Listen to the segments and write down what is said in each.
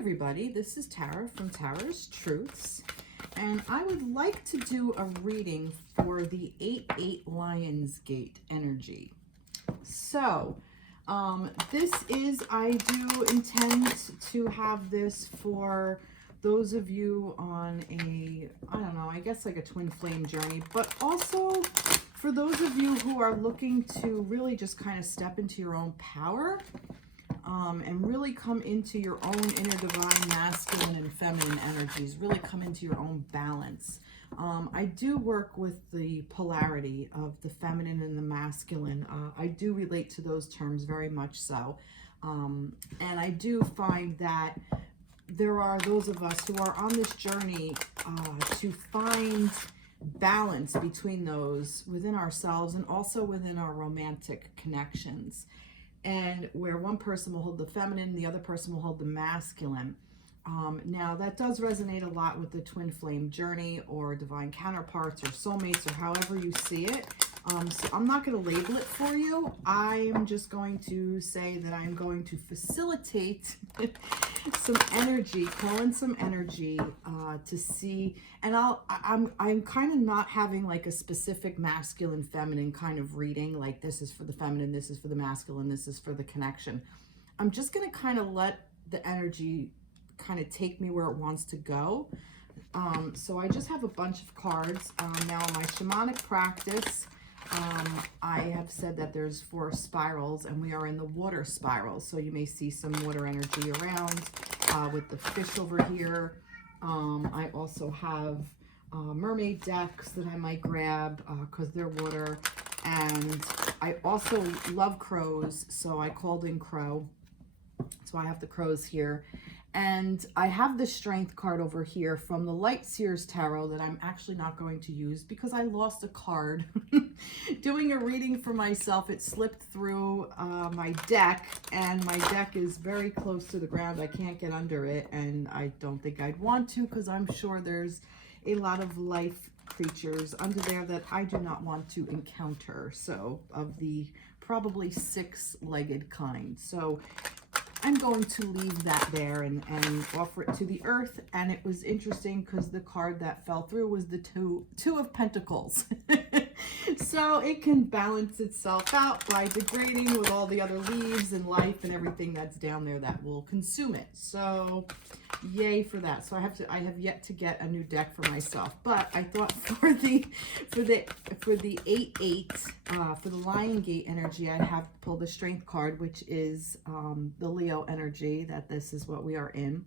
everybody, this is Tara from Tara's Truths, and I would like to do a reading for the 8-8 Lionsgate energy. So, I do intend to have this for those of you on a, I don't know, I guess like a twin flame journey, but also for those of you who are looking to really just kind of step into your own power, and really come into your own inner divine masculine and feminine energies, really come into your own balance. I do work with the polarity of the feminine and the masculine. I do relate to those terms very much so. And I do find that there are those of us who are on this journey to find balance between those within ourselves and also within our romantic connections. And where one person will hold the feminine, the other person will hold the masculine. Now, that does resonate a lot with the twin flame journey or divine counterparts or soulmates or however you see it. So I'm not going to label it for you. I'm just going to say that I'm going to facilitate some energy, call in some energy to see. And I'm kind of not having like a specific masculine, feminine kind of reading. Like this is for the feminine, this is for the masculine, this is for the connection. I'm just going to kind of let the energy kind of take me where it wants to go. So I just have a bunch of cards. Now in my shamanic practice, I have said that there's 4 spirals and we are in the water spiral. So you may see some water energy around with the fish over here. I also have mermaid decks that I might grab because they're water. And I also love crows, so I called in crow. So I have the crows here. And I have the Strength card over here from the Light Seers Tarot that I'm actually not going to use because I lost a card. Doing a reading for myself, it slipped through my deck, and my deck is very close to the ground. I can't get under it, and I don't think I'd want to because I'm sure there's a lot of life creatures under there that I do not want to encounter. So, of the probably 6-legged kind. So, I'm going to leave that there and offer it to the earth. And it was interesting because the card that fell through was the two of Pentacles. So it can balance itself out by degrading with all the other leaves and life and everything that's down there that will consume it. So yay for that. So I have yet to get a new deck for myself, but I thought for the 8-8 for the Lionsgate energy, I'd have to pull the Strength card, which is the Leo energy, that this is what we are in.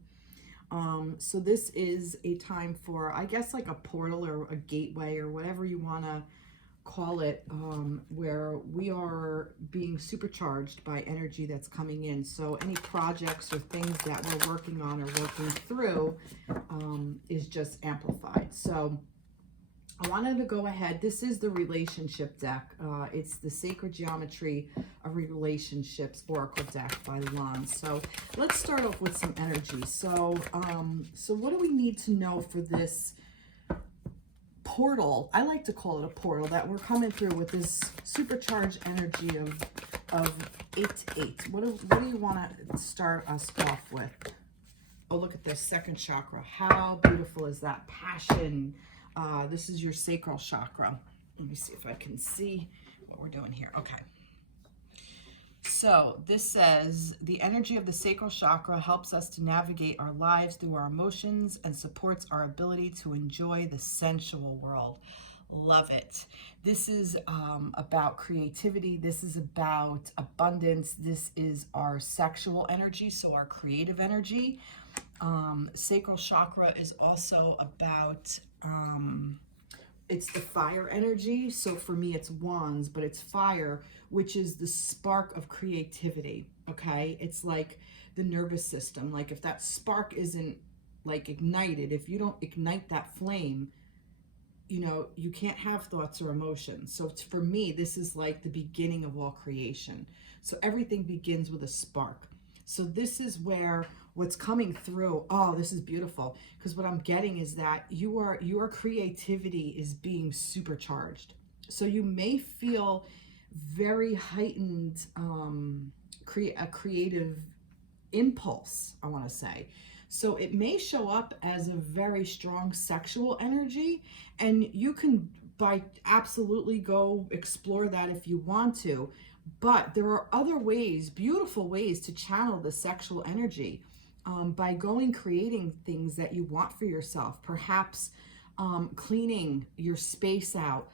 So this is a time for, I guess, like a portal or a gateway or whatever you want to call it, where we are being supercharged by energy that's coming in. So any projects or things that we're working on or working through is just amplified. So I wanted to go ahead. This is the relationship deck. It's the Sacred Geometry of Relationships Oracle deck by Lon. So let's start off with some energy. So, so what do we need to know for this portal? I like to call it a portal that we're coming through with this supercharged energy of 8-8. What do you want to start us off with? Oh, look at this second chakra. How beautiful is that? Passion. This is your Sacral Chakra. Let me see if I can see what we're doing here. Okay. So this says, the energy of the Sacral Chakra helps us to navigate our lives through our emotions and supports our ability to enjoy the sensual world. Love it. This is about creativity. This is about abundance. This is our sexual energy, so our creative energy. Sacral Chakra is also about, it's the fire energy. So for me, it's wands, but it's fire, which is the spark of creativity. Okay. It's like the nervous system. Like if that spark isn't like ignited, if you don't ignite that flame, you know, you can't have thoughts or emotions. So for me, this is like the beginning of all creation. So everything begins with a spark. So this is where what's coming through, oh, this is beautiful, because what I'm getting is that your creativity is being supercharged. So you may feel very heightened a creative impulse, I want to say. So it may show up as a very strong sexual energy, and you can absolutely go explore that if you want to. But there are other ways, beautiful ways to channel the sexual energy, by creating things that you want for yourself. Perhaps cleaning your space out.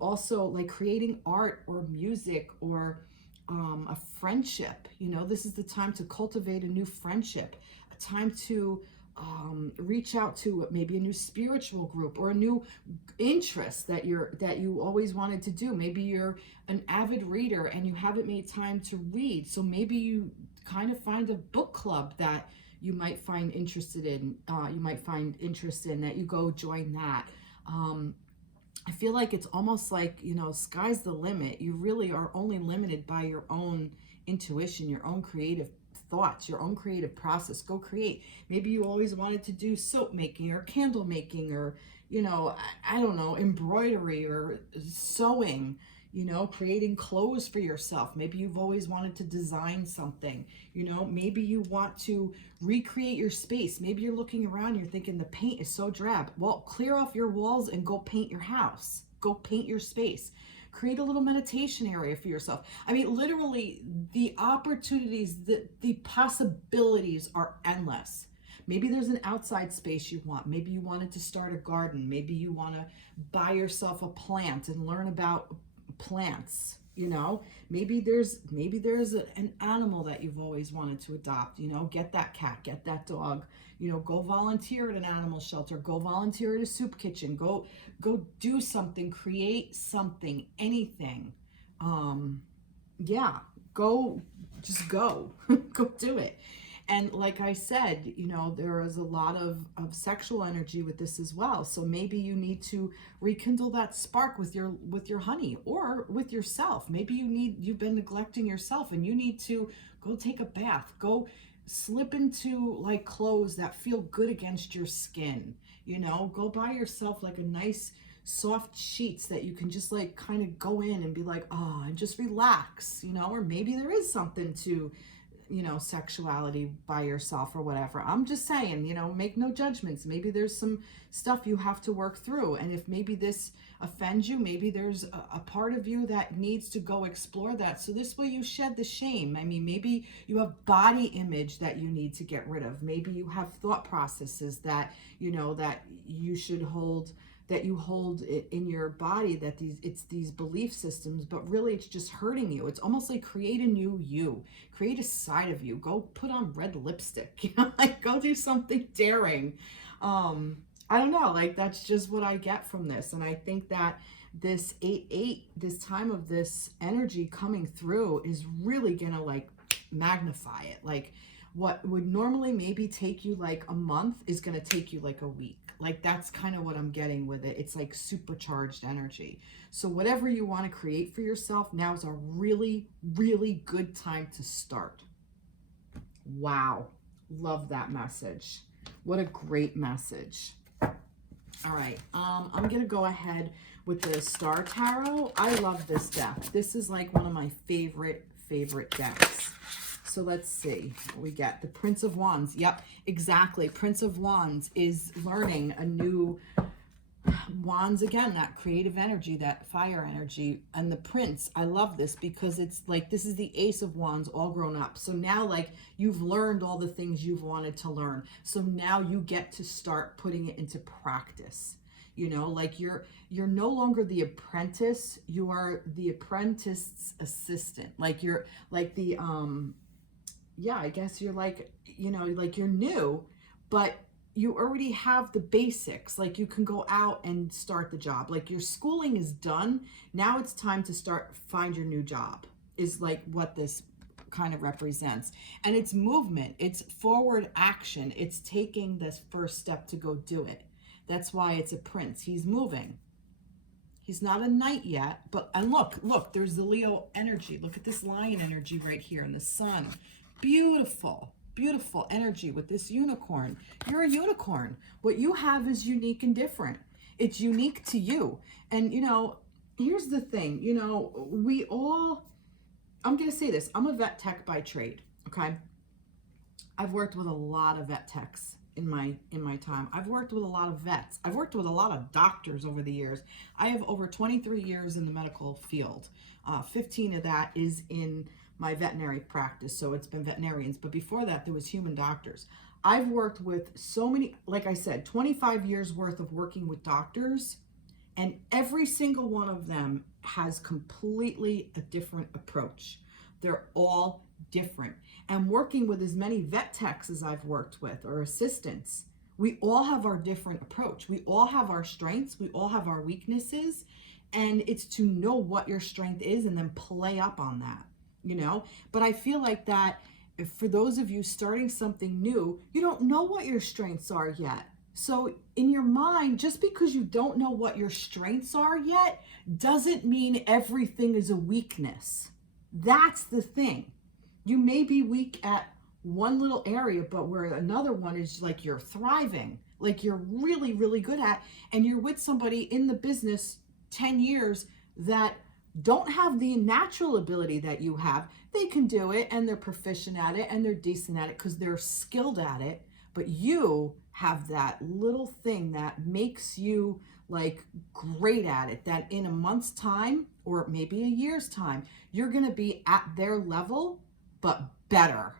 Also, like creating art or music or a friendship. This is the time to cultivate a new friendship, a time to reach out to maybe a new spiritual group or a new interest that you always wanted to do. Maybe you're an avid reader and you haven't made time to read, so maybe you kind of find a book club that you might find interested in. You might find interest in that. You go join that. I feel like it's almost like, sky's the limit. You really are only limited by your own intuition, your own creative thoughts, your own creative process. Go create. Maybe you always wanted to do soap making or candle making or, I don't know, embroidery or sewing, creating clothes for yourself. Maybe you've always wanted to design something, maybe you want to recreate your space. Maybe you're looking around, you're thinking the paint is so drab. Well, clear off your walls and go paint your house. Go paint your space. Create a little meditation area for yourself. I mean, literally, the opportunities, the possibilities are endless. Maybe there's an outside space you want. Maybe you wanted to start a garden. Maybe you want to buy yourself a plant and learn about plants. Maybe there's an animal that you've always wanted to adopt. Get that cat, get that dog. Go volunteer at an animal shelter. Go volunteer at a soup kitchen. Go do something. Create something. Anything. Yeah. Just go. Go do it. And like I said, there is a lot of sexual energy with this as well. So maybe you need to rekindle that spark with your honey or with yourself. Maybe you've been neglecting yourself and you need to go take a bath. Go slip into like clothes that feel good against your skin. Go buy yourself like a nice soft sheets that you can just like kind of go in and be like, oh, and just relax, or maybe there is something to sexuality by yourself or whatever. I'm just saying, make no judgments. Maybe there's some stuff you have to work through. And if maybe this offends you, maybe there's a part of you that needs to go explore that. So this way you shed the shame. I mean, maybe you have body image that you need to get rid of. Maybe you have thought processes that, that you should hold, that you hold it in your body, that it's these belief systems, but really it's just hurting you. It's almost like create a new you, create a side of you. Go put on red lipstick, like go do something daring. I don't know, like that's just what I get from this. And I think that this 8-8, this time of this energy coming through is really gonna like magnify it. Like what would normally maybe take you like a month is gonna take you like a week. Like that's kind of what I'm getting with it. It's like supercharged energy. So whatever you want to create for yourself, now is a really, really good time to start. Wow. Love that message. What a great message. All right. I'm going to go ahead with the Star Tarot. I love this deck. This is like one of my favorite decks. So let's see what we get. The Prince of Wands. Yep, exactly. Prince of Wands is learning a new Wands again, that creative energy, that fire energy. And the Prince, I love this because it's like, this is the Ace of Wands all grown up. So now like you've learned all the things you've wanted to learn. So now you get to start putting it into practice. Like you're no longer the apprentice, you are the apprentice's assistant. Like you're like the, yeah, I guess you're like, like you're new, but you already have the basics. Like you can go out and start the job. Like your schooling is done. Now it's time to find your new job is like what this kind of represents. And it's movement. It's forward action. It's taking this first step to go do it. That's why it's a prince. He's moving. He's not a knight yet, and look, there's the Leo energy. Look at this lion energy right here in the sun. Beautiful, beautiful energy with this unicorn. You're a unicorn. What you have is unique and different. It's unique to you. And, here's the thing, I'm going to say this. I'm a vet tech by trade, okay? I've worked with a lot of vet techs in my time. I've worked with a lot of vets. I've worked with a lot of doctors over the years. I have over 23 years in the medical field. 15 of that is in my veterinary practice, so it's been veterinarians. But before that, there was human doctors. I've worked with so many, like I said, 25 years worth of working with doctors, and every single one of them has completely a different approach. They're all different. And working with as many vet techs as I've worked with, or assistants, we all have our different approach. We all have our strengths. We all have our weaknesses. And it's to know what your strength is and then play up on that, you know? But I feel like that for those of you starting something new, you don't know what your strengths are yet. So in your mind, just because you don't know what your strengths are yet, doesn't mean everything is a weakness. That's the thing. You may be weak at one little area, but where another one is like you're thriving, like you're really, really good at, and you're with somebody in the business 10 years that don't have the natural ability that you have. They can do it and they're proficient at it and they're decent at it because they're skilled at it. But you have that little thing that makes you like great at it, that in a month's time or maybe a year's time, you're going to be at their level, but better.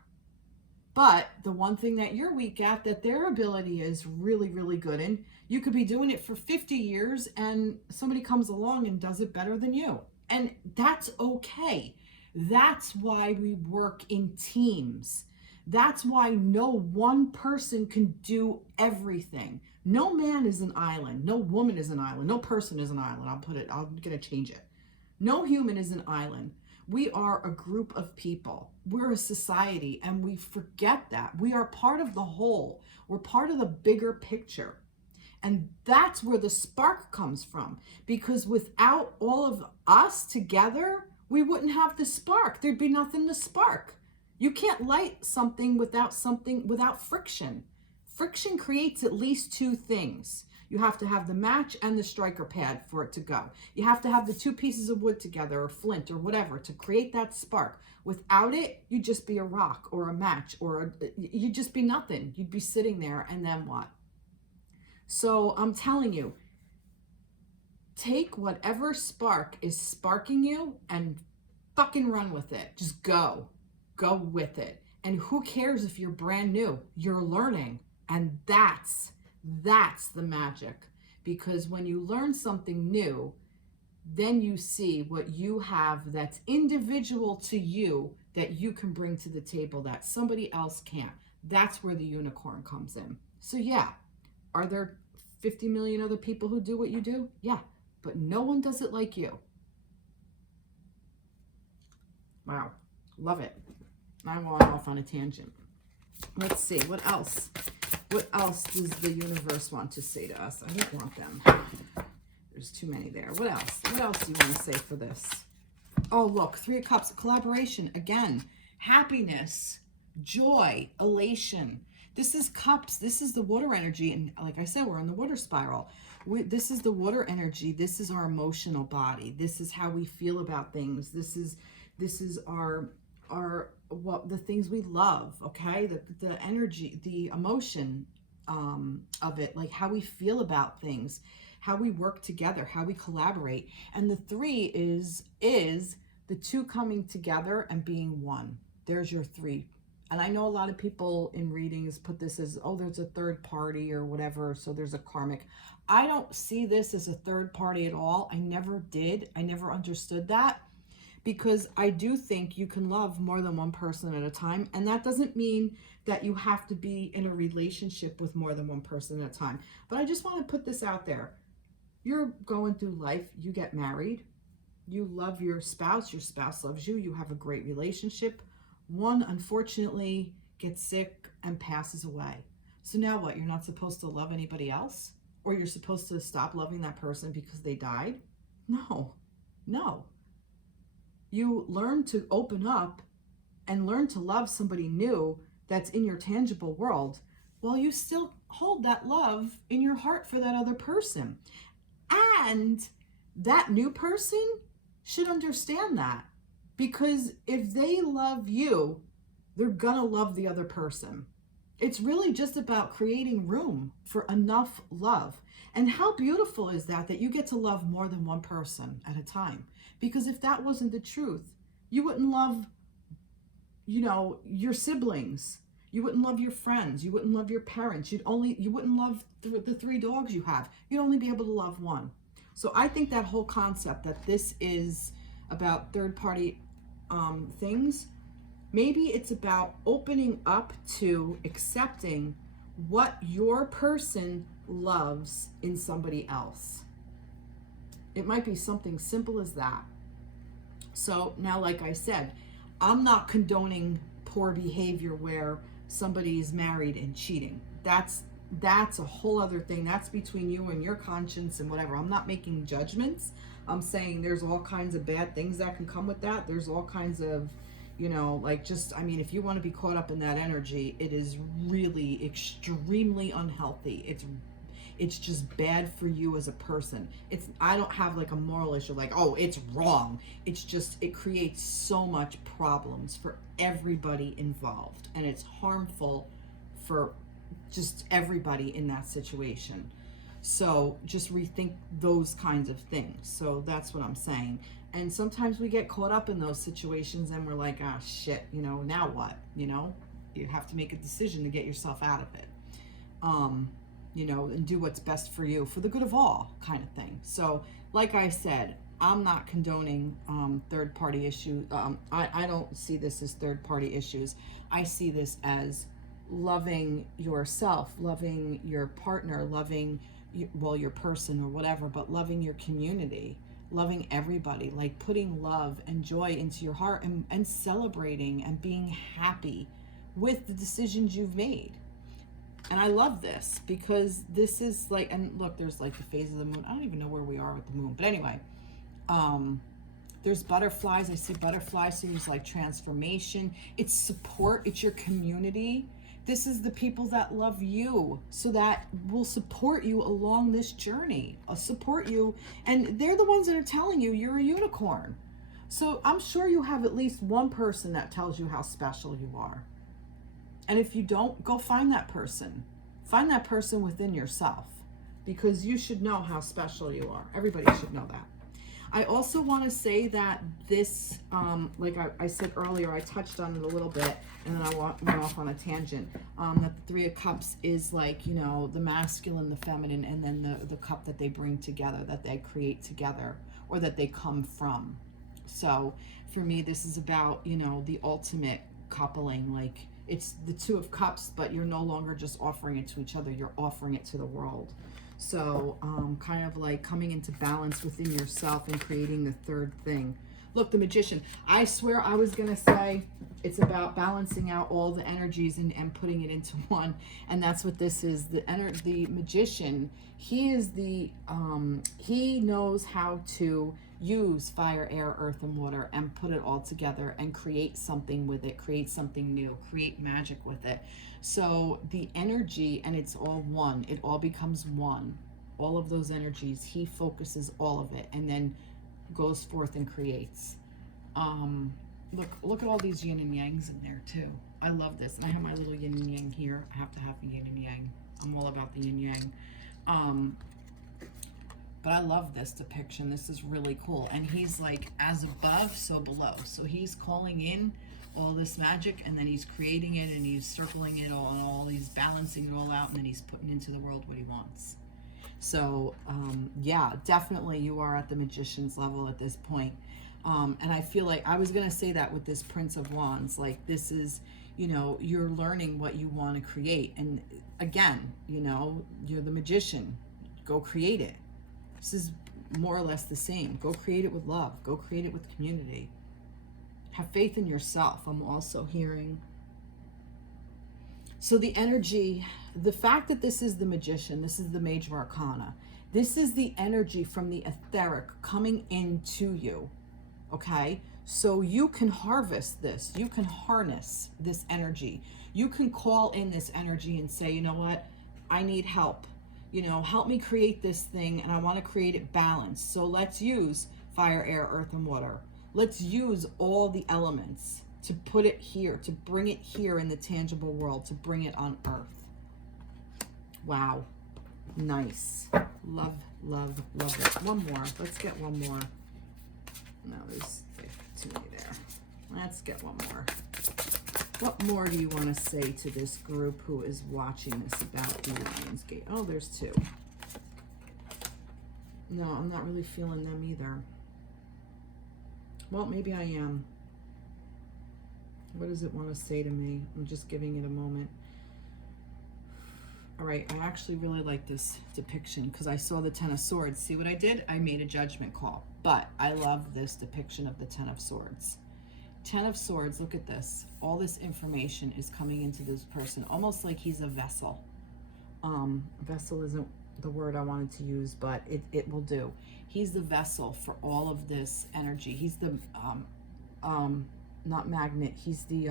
But the one thing that you're weak at, that their ability is really, really good in, you could be doing it for 50 years and somebody comes along and does it better than you. And that's okay. That's why we work in teams. That's why no one person can do everything. No man is an island. No woman is an island. No person is an island. I'm going to change it. No human is an island. We are a group of people. We're a society, and we forget that. We are part of the whole. We're part of the bigger picture. And that's where the spark comes from. Because without all of us together, we wouldn't have the spark. There'd be nothing to spark. You can't light something without friction. Friction creates at least two things. You have to have the match and the striker pad for it to go. You have to have the two pieces of wood together, or flint or whatever, to create that spark. Without it, you'd just be a rock or a match, or you'd just be nothing. You'd be sitting there, and then what? So I'm telling you, take whatever spark is sparking you and fucking run with it. Just go with it. And who cares if you're brand new? You're learning. And that's the magic. Because when you learn something new, then you see what you have that's individual to you that you can bring to the table that somebody else can't. That's where the unicorn comes in. So yeah, are there 50 million other people who do what you do? Yeah, but no one does it like you. Wow, love it. I'm going off on a tangent. Let's see, what else? What else does the universe want to say to us? I don't want them. There's too many there. What else? What else do you want to say for this? Oh, look, 3 of Cups, collaboration. Again, happiness, joy, elation. This is cups. This is the water energy. And like I said, we're on the water spiral. This is the water energy. This is our emotional body. This is how we feel about things. This is our the things we love, okay? The energy, the emotion of it, like how we feel about things, how we work together, how we collaborate. And the 3 is the 2 coming together and being one. There's your 3. And I know a lot of people in readings put this as, oh, there's a third party or whatever, so there's a karmic. I don't see this as a third party at all. I never did. I never understood that, because I do think you can love more than one person at a time. And that doesn't mean that you have to be in a relationship with more than one person at a time. But I just want to put this out there. You're going through life. You get married. You love your spouse loves you. You have a great relationship. One, unfortunately, gets sick and passes away. So now what? You're not supposed to love anybody else? Or you're supposed to stop loving that person because they died? No. You learn to open up and learn to love somebody new that's in your tangible world while you still hold that love in your heart for that other person. And that new person should understand that. Because if they love you, they're gonna love the other person. It's really just about creating room for enough love. And how beautiful is that, that you get to love more than one person at a time? Because if that wasn't the truth, you wouldn't love, you know, your siblings. You wouldn't love your friends. You wouldn't love your parents. You wouldn't love the three dogs you have. You'd only be able to love one. So I think that whole concept that this is about third party things, maybe it's about opening up to accepting what your person loves in somebody else. It might be something simple as that. So now, like I said, I'm not condoning poor behavior where somebody is married and cheating. That's a whole other thing. That's between you and your conscience and whatever. I'm not making judgments. I'm saying there's all kinds of bad things that can come with that. There's all kinds of, you know, like, just, I mean, if you want to be caught up in that energy, it is really extremely unhealthy. It's just bad for you as a person. I don't have like a moral issue, like, oh, it's wrong. It's just, it creates so much problems for everybody involved, and it's harmful for just everybody in that situation. So just rethink those kinds of things. So that's what I'm saying. And sometimes we get caught up in those situations and we're like, ah, shit, you know, now what? You know, you have to make a decision to get yourself out of it. You know, and do what's best for you, for the good of all, kind of thing. So, like I said, I'm not condoning third-party issues. I don't see this as third-party issues. I see this as loving yourself, loving your partner, loving, well, your person or whatever, but loving your community, loving everybody, like putting love and joy into your heart, and celebrating and being happy with the decisions you've made. And I love this because this is like, and look, there's like the phase of the moon. I don't even know where we are with the moon, but anyway, there's butterflies. I see butterflies. So there's like transformation. It's support. It's your community. This is the people that love you, so that will support you along this journey, support you. And they're the ones that are telling you you're a unicorn. So I'm sure you have at least one person that tells you how special you are. And if you don't, go find that person. Find that person within yourself, because you should know how special you are. Everybody should know that. I also want to say that this, like I said earlier, I touched on it a little bit, and then I went off on a tangent, that the Three of Cups is like, you know, the masculine, the feminine, and then the cup that they bring together, that they create together, or that they come from. So for me, this is about, you know, the ultimate coupling. Like, it's the Two of Cups, but you're no longer just offering it to each other, you're offering it to the world. So kind of like coming into balance within yourself and creating the third thing. Look, the Magician. I swear I was going to say it's about balancing out all the energies and putting it into one. And that's what this is. The Magician, he is he knows how to use fire, air, earth, and water and put it all together and create something with it, create something new, create magic with it. So the energy, and it's all one, it all becomes one. All of those energies, he focuses all of it and then goes forth and creates. Look at all these yin and yangs in there too. I love this. And I have my little yin and yang here. I have to have the yin and yang. I'm all about the yin yang. But I love this depiction. This is really cool. And he's like, as above, so below. So he's calling in all this magic, and then he's creating it, and he's circling it all, he's balancing it all out, and then he's putting into the world what he wants. So yeah, definitely you are at the Magician's level at this point. And I feel like I was going to say that with this Prince of Wands, like this is, you know, you're learning what you want to create. And again, you know, you're the Magician. Go create it. This is more or less the same. Go create it with love. Go create it with community. Have faith in yourself, I'm also hearing. So the energy, the fact that this is the Magician, this is the Major Arcana, this is the energy from the etheric coming into you, okay? So you can harvest this. You can harness this energy. You can call in this energy and say, you know what? I need help. You know, help me create this thing, and I want to create it balanced. So let's use fire, air, earth, and water. Let's use all the elements. to put it here, to bring it here in the tangible world, to bring it on earth. Wow. Nice. Love, love, love it. One more. Let's get one more. No, there's too many there. Let's get one more. What more do you want to say to this group who is watching this about the Lionsgate? Oh, there's two. No, I'm not really feeling them either. Well, maybe I am. What does it want to say to me? I'm just giving it a moment. All right, I actually really like this depiction because I saw the Ten of Swords. See what I did? I made a judgment call. But I love this depiction of the Ten of Swords. Ten of Swords, look at this. All this information is coming into this person, almost like he's a vessel. Vessel isn't the word I wanted to use, but it will do. He's the vessel for all of this energy. He's the, not magnet, he's the,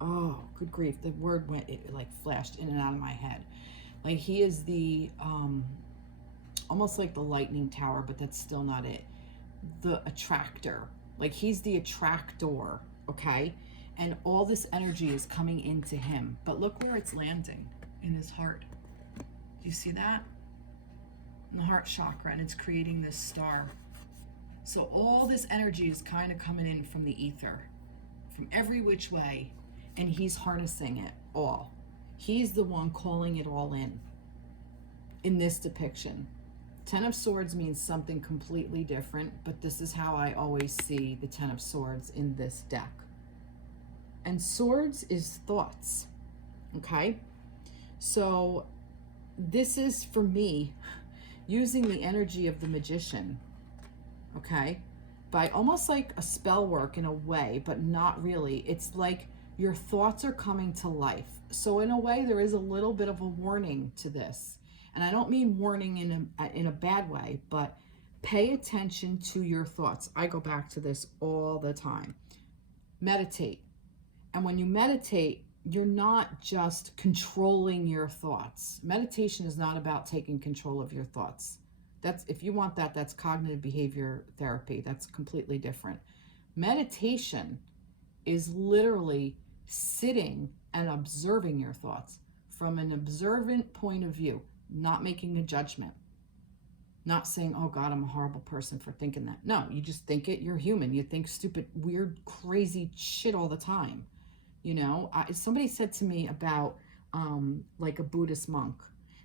oh, good grief, the word went, it like flashed in and out of my head. Like he is the, almost like the lightning tower, but that's still not it. The attractor, like he's the attractor, okay? And all this energy is coming into him, but look where it's landing, in his heart. Do you see that? In the heart chakra, and it's creating this star. So all this energy is kind of coming in from the ether, from every which way, and he's harnessing it all. He's the one calling it all in this depiction. Ten of Swords means something completely different, but this is how I always see the Ten of Swords in this deck. And swords is thoughts, okay? So this is, for me, using the energy of the magician, okay? By almost like a spell work in a way, but not really. It's like your thoughts are coming to life. So in a way, there is a little bit of a warning to this. And I don't mean warning in a bad way, but pay attention to your thoughts. I go back to this all the time. Meditate. And when you meditate, you're not just controlling your thoughts. Meditation is not about taking control of your thoughts. That's, if you want that, that's cognitive behavior therapy. That's completely different. Meditation is literally sitting and observing your thoughts from an observant point of view, not making a judgment, not saying, oh God, I'm a horrible person for thinking that. No, you just think it. You're human. You think stupid, weird, crazy shit all the time. You know, somebody said to me about like a Buddhist monk.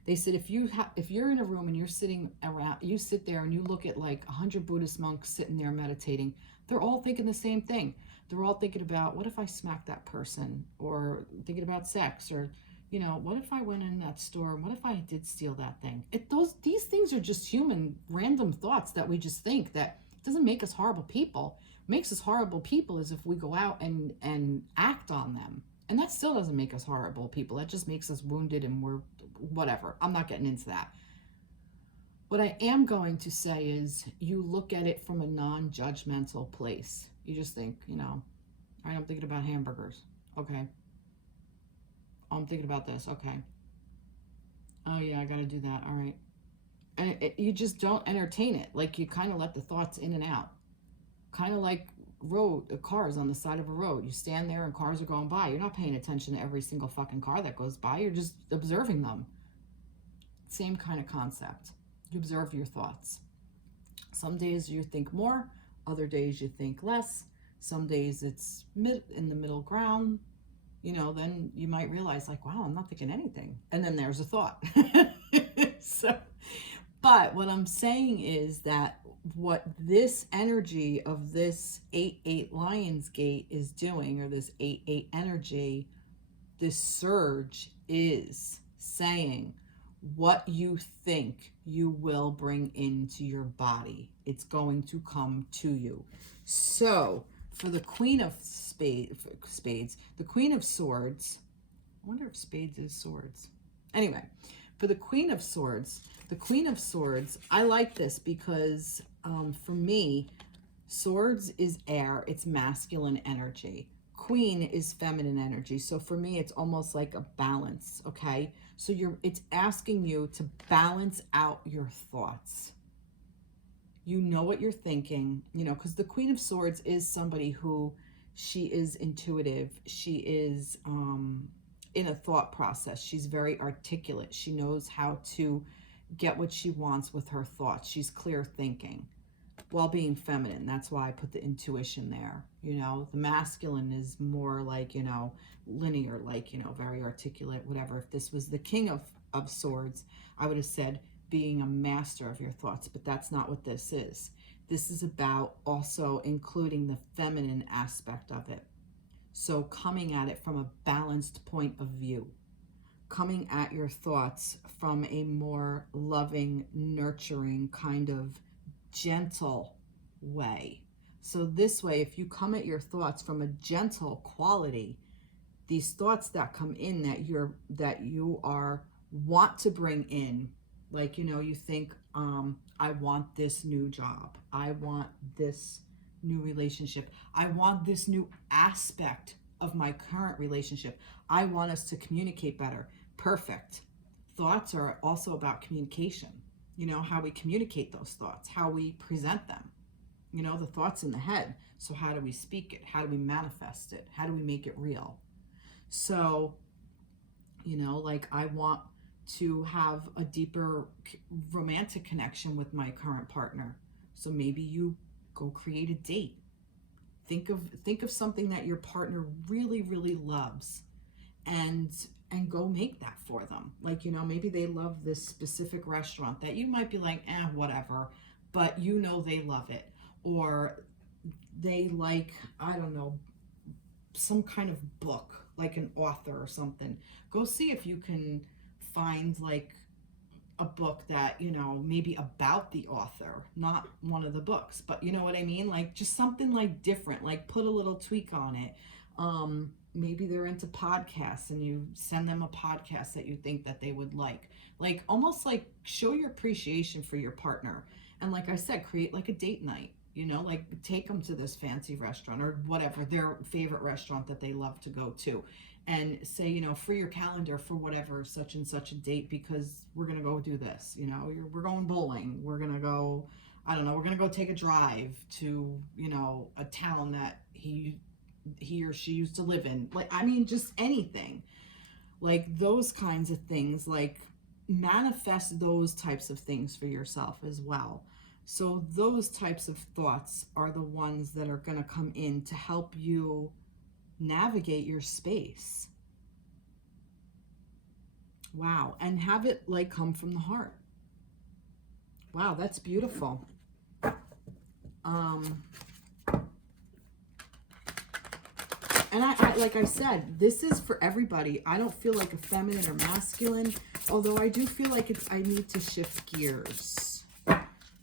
They said, if you're in a room and you're sitting around, you sit there and you look at like 100 Buddhist monks sitting there meditating, they're all thinking the same thing. They're all thinking about, what if I smacked that person? Or thinking about sex, or, you know, what if I went in that store? What if I did steal that thing? These things are just human, random thoughts that we just think. That doesn't make us horrible people. What makes us horrible people is if we go out and act on them. And that still doesn't make us horrible people. That just makes us wounded and we're whatever. I'm not getting into that. What I am going to say is you look at it from a non-judgmental place. You just think, you know, all right, I'm thinking about hamburgers. Okay. Oh, I'm thinking about this. Okay. Oh yeah, I got to do that. All right. And you just don't entertain it. Like you kind of let the thoughts in and out. Kind of like cars on the side of a road. You stand there and cars are going by. You're not paying attention to every single fucking car that goes by. You're just observing them. Same kind of concept. You observe your thoughts. Some days you think more, other days you think less. Some days it's in the middle ground. You know, then you might realize like, wow, I'm not thinking anything. And then there's a thought. But what I'm saying is that what this energy of this 8-8 Lionsgate is doing, or this 8-8 energy, this surge is saying what you think you will bring into your body. It's going to come to you. So for the Queen of Spades, the Queen of Swords, I wonder if Spades is swords. Anyway, for the Queen of Swords, I like this because for me, swords is air, it's masculine energy. Queen is feminine energy. So for me, it's almost like a balance, okay? So it's asking you to balance out your thoughts. You know what you're thinking, you know, because the Queen of Swords is somebody who She is intuitive. She is in a thought process. She's very articulate. She knows how to get what she wants with her thoughts. She's clear thinking while being feminine. That's why I put the intuition there. You know, the masculine is more like, you know, linear, like, you know, very articulate, whatever. If this was the King of Swords, I would have said being a master of your thoughts, but that's not what this is. This is about also including the feminine aspect of it. So coming at it from a balanced point of view, coming at your thoughts from a more loving, nurturing, kind of gentle way. So this way, if you come at your thoughts from a gentle quality, these thoughts that come in that you are want to bring in, like, you know, you think, I want this new job, I want this new relationship, I want this new aspect of my current relationship, I want us to communicate better. Perfect. Thoughts are also about communication. You know, how we communicate those thoughts, how we present them. You know, the thoughts in the head. So how do we speak it? How do we manifest it? How do we make it real? So, you know, like, I want to have a deeper romantic connection with my current partner. So maybe you go create a date. Think of something that your partner really, really loves, and go make that for them. Like, you know, maybe they love this specific restaurant that you might be like, whatever, but you know they love it. Or they like, I don't know, some kind of book, like an author or something. Go see if you can find like a book that, you know, maybe about the author, not one of the books, but you know what I mean? Like, just something like different, like put a little tweak on it. Maybe they're into podcasts, and you send them a podcast that you think that they would like almost like show your appreciation for your partner. And like I said, create like a date night, you know, like take them to this fancy restaurant or whatever, their favorite restaurant that they love to go to, and say, you know, free your calendar for whatever such and such a date, because we're going to go do this, you know, we're going bowling, we're going to go, I don't know, we're going to go take a drive to, you know, a town that he or she used to live in. Like, I mean, just anything like those kinds of things, like manifest those types of things for yourself as well. So those types of thoughts are the ones that are going to come in to help you navigate your space. Wow. And have it like come from the heart. Wow, that's beautiful. And I like I said, this is for everybody. I don't feel like a feminine or masculine, although I do feel like I need to shift gears.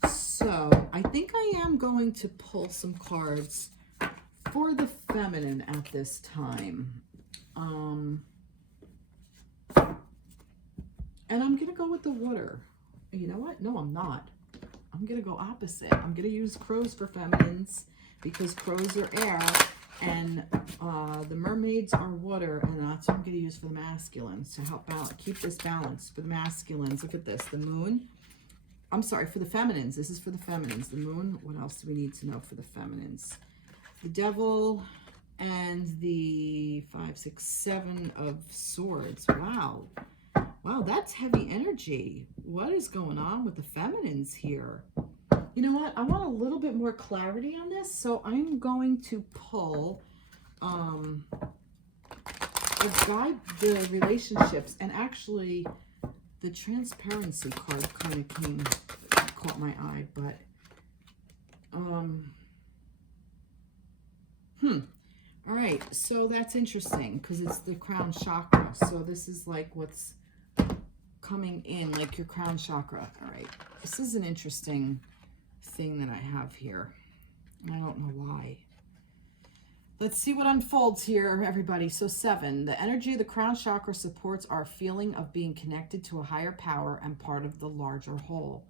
So I think I am going to pull some cards for the feminine at this time. And I'm going to go with the water. You know what? No, I'm not. I'm going to go opposite. I'm going to use crows for feminines because crows are air. And the mermaids are water, and that's what I'm going to use for the masculines to help balance, keep this balance for the masculines. Look at this, the moon. I'm sorry, for the feminines. This is for the feminines. The moon. What else do we need to know for the feminines? The devil and the 5, 6, 7 of swords. Wow. Wow, that's heavy energy. What is going on with the feminines here? You know what? I want a little bit more clarity on this, so I'm going to pull guide the relationships, and actually the transparency card kind of caught my eye, but all right, so that's interesting because it's the crown chakra. So this is like what's coming in, like your crown chakra. All right, this is an interesting thing that I have here. I don't know why. Let's see what unfolds here, everybody. So 7, the energy of the crown chakra supports our feeling of being connected to a higher power and part of the larger whole.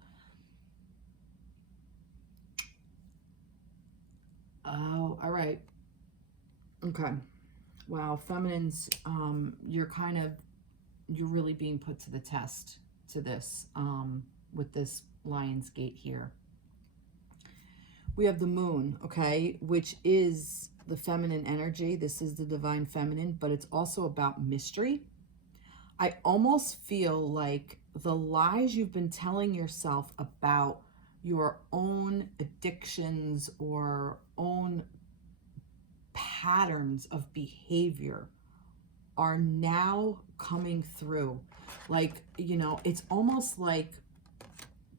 Oh, all right. Okay. Wow, feminines, you're really being put to the test to this, with this Lion's Gate here. we have the moon, okay, which is the feminine energy. This is the divine feminine, but it's also about mystery. I almost feel like the lies you've been telling yourself about your own addictions or own patterns of behavior are now coming through. Like, you know, it's almost like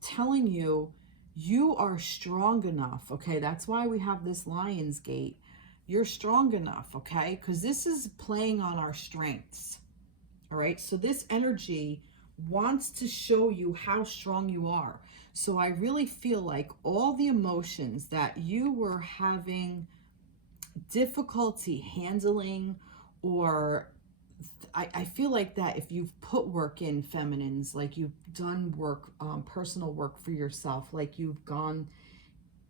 telling you, you are strong enough, okay? That's why we have this Lion's Gate. You're strong enough, okay? Because this is playing on our strengths, all right? So this energy wants to show you how strong you are. So I really feel like all the emotions that you were having difficulty handling, or I feel like that if you've put work in, feminines, like you've done work, personal work for yourself, like you've gone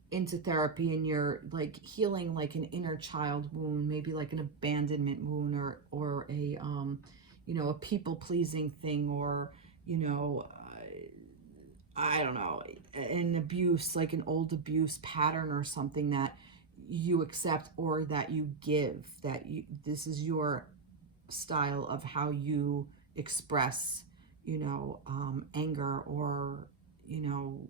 into therapy and you're like healing like an inner child wound, maybe like an abandonment wound, or a you know, a people pleasing thing, or you know, I don't know, an abuse, like an old abuse pattern or something that you accept or that you give, that you, this is your style of how you express, you know, anger, or, you know,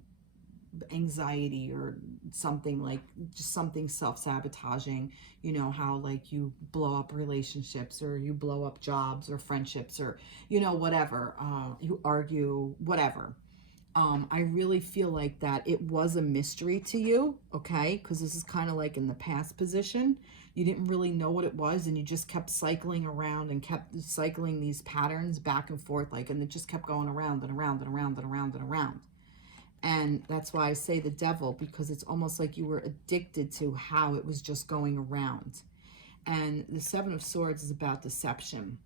anxiety, or something like just something self-sabotaging, you know, how like you blow up relationships, or you blow up jobs or friendships, or, you know, whatever, you argue, whatever. I really feel like that it was a mystery to you, okay? Because this is kind of like in the past position. You didn't really know what it was, and you just kept cycling around and kept cycling these patterns back and forth, like, and it just kept going around and around and around and around and around. And that's why I say the devil, because it's almost like you were addicted to how it was just going around. And the Seven of Swords is about deception.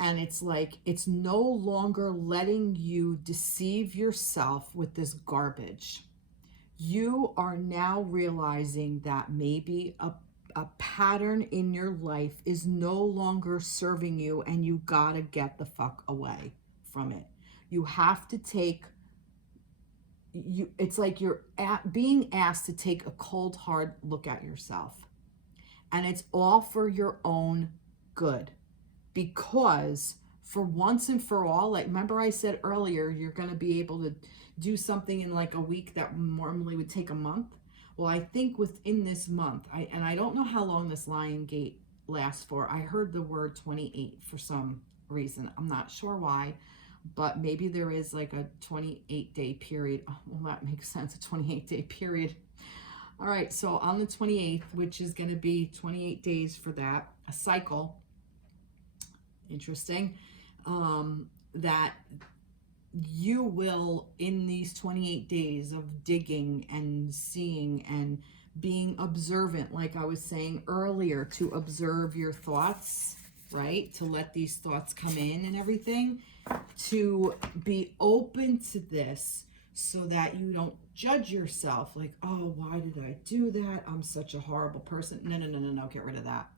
And it's like, it's no longer letting you deceive yourself with this garbage. You are now realizing that maybe a pattern in your life is no longer serving you, and you gotta get the fuck away from it. You have to take, it's like you're being asked to take a cold, hard look at yourself. And it's all for your own good. Because for once and for all, like, remember I said earlier, you're going to be able to do something in like a week that normally would take a month. Well, I think within this month, and I don't know how long this Lion Gate lasts for. I heard the word 28 for some reason. I'm not sure why, but maybe there is like a 28-day period. Oh, well, that makes sense, a 28-day period. All right, so on the 28th, which is going to be 28 days for that, a cycle, interesting, that you will, in these 28 days of digging and seeing and being observant, like I was saying earlier, to observe your thoughts, right? To let these thoughts come in and everything, to be open to this, so that you don't judge yourself like, oh, why did I do that? I'm such a horrible person. No, no, no, no, no, get rid of that.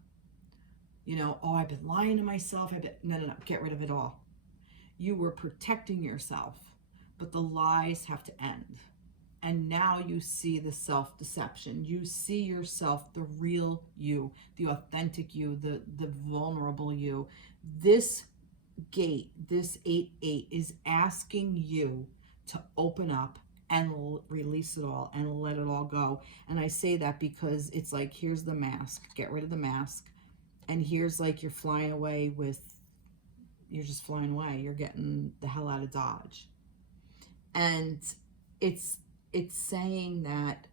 You know, oh, I've been lying to myself. No, no, no, get rid of it all. You were protecting yourself, but the lies have to end. And now you see the self-deception. You see yourself, the real you, the authentic you, the vulnerable you. This gate, this 8-8, is asking you to open up and release it all and let it all go. And I say that because it's like, here's the mask. Get rid of the mask. And here's like you're flying away with, you're just flying away. You're getting the hell out of Dodge. And it's saying that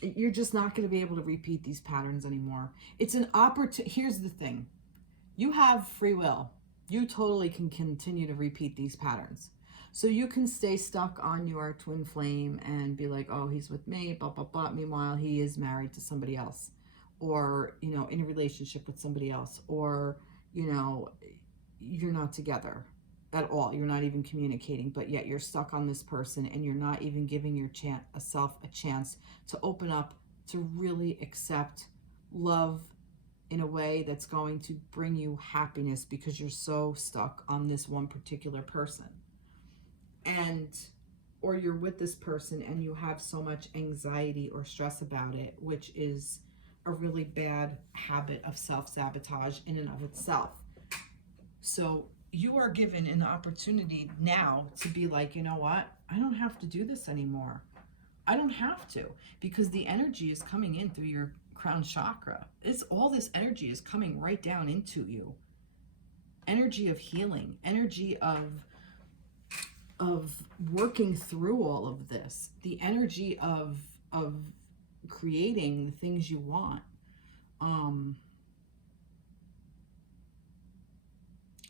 you're just not going to be able to repeat these patterns anymore. It's an opportunity. Here's the thing. You have free will. You totally can continue to repeat these patterns. So you can stay stuck on your twin flame and be like, oh, he's with me, blah, blah, blah. Meanwhile, he is married to somebody else, or, you know, in a relationship with somebody else, or, you know, you're not together at all. You're not even communicating, but yet you're stuck on this person, and you're not even giving yourself a chance to open up, to really accept love in a way that's going to bring you happiness, because you're so stuck on this one particular person. And or you're with this person and you have so much anxiety or stress about it, which is a really bad habit of self-sabotage in and of itself. So you are given an opportunity now to be like, you know what? I don't have to do this anymore. I don't have to, because the energy is coming in through your crown chakra. It's all this energy is coming right down into you. Energy of healing, energy of working through all of this, the energy of creating the things you want.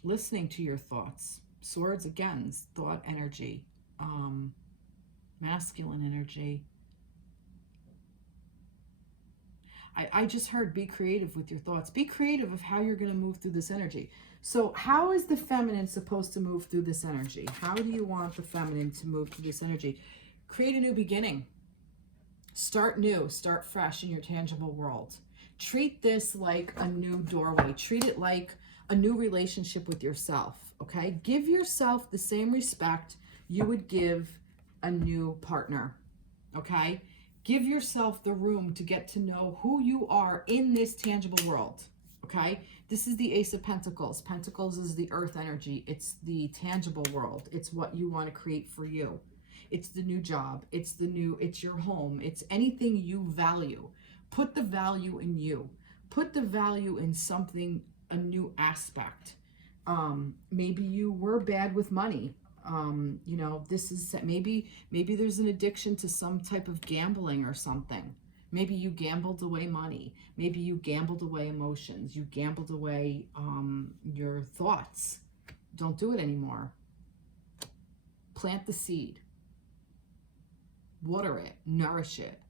Listening to your thoughts. Swords, again, thought energy, masculine energy. I just heard be creative with your thoughts. Be creative of how you're going to move through this energy. So how is the feminine supposed to move through this energy? How do you want the feminine to move through this energy? Create a new beginning. Start new. Start fresh in your tangible world. Treat this like a new doorway. Treat it like a new relationship with yourself, okay? Give yourself the same respect you would give a new partner, okay? Give yourself the room to get to know who you are in this tangible world, okay? This is the Ace of Pentacles. Pentacles is the earth energy. It's the tangible world. It's what you want to create for you. It's the new job. It's your home. It's anything you value. Put the value in you. Put the value in something, a new aspect. Maybe you were bad with money. You know, this is maybe there's an addiction to some type of gambling or something. Maybe you gambled away money. Maybe you gambled away emotions. You gambled away your thoughts. Don't do it anymore. Plant the seed. Water it. Nourish it.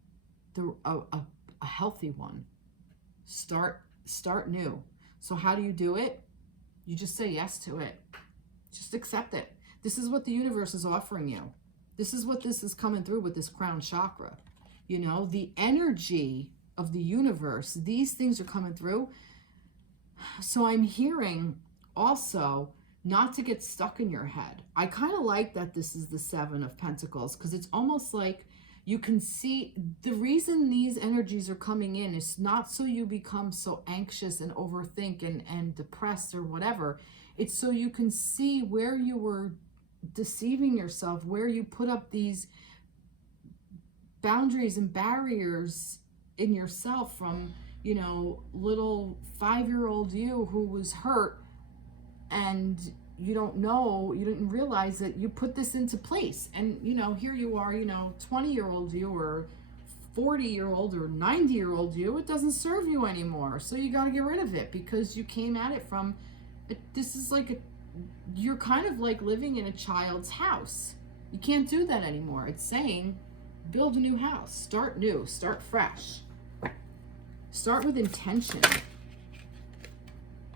A healthy one. Start new. So how do you do it? You just say yes to it. Just accept it. This is what the universe is offering you. This is what this is coming through with this crown chakra. You know, the energy of the universe, these things are coming through. So I'm hearing also not to get stuck in your head. I kind of like that this is the Seven of Pentacles, because it's almost like you can see the reason these energies are coming in is not so you become so anxious and overthink and depressed or whatever. It's so you can see where you were deceiving yourself, where you put up these boundaries and barriers in yourself from, you know, little 5-year-old you who was hurt, and you didn't realize that you put this into place. And, you know, here you are, you know, 20-year-old you or 40-year-old or 90-year-old you, it doesn't serve you anymore. So you got to get rid of it because you came at it from, this is like you're kind of like living in a child's house. You can't do that anymore. It's saying, build a new house, start new, start fresh. Start with intention.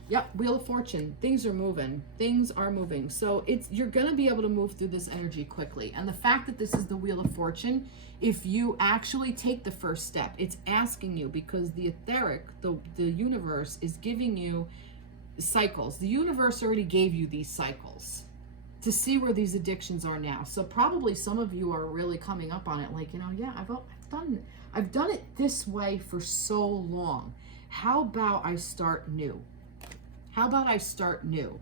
Yep, Wheel of Fortune. Things are moving. Things are moving. So you're going to be able to move through this energy quickly. And the fact that this is the Wheel of Fortune, if you actually take the first step, it's asking you, because the etheric, the universe is giving you cycles. The universe already gave you these cycles to see where these addictions are now. So probably some of you are really coming up on it like, you know, yeah, I've done it this way for so long. How about I start new? How about I start new?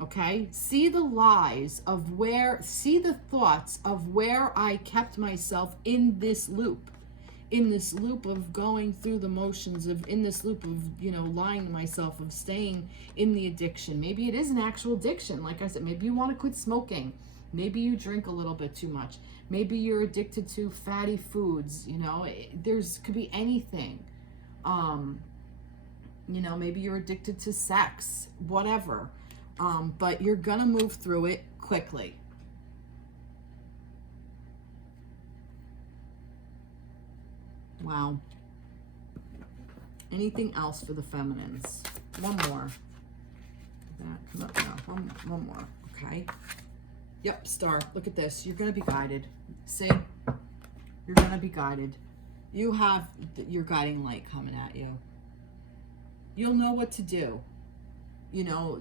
Okay? See the lies of see the thoughts of where I kept myself in this loop of going through the motions in this loop of, you know, lying to myself, of staying in the addiction. Maybe it is an actual addiction. Like I said, maybe you want to quit smoking. Maybe you drink a little bit too much. Maybe you're addicted to fatty foods. You know, could be anything. You know, maybe you're addicted to sex, whatever. But you're gonna move through it quickly. Wow. Anything else for the feminines? One more. Come up now. One more. Okay. Yep, star. Look at this. You're gonna be guided. See? You're gonna be guided. You have your guiding light coming at you. You'll know what to do. You know,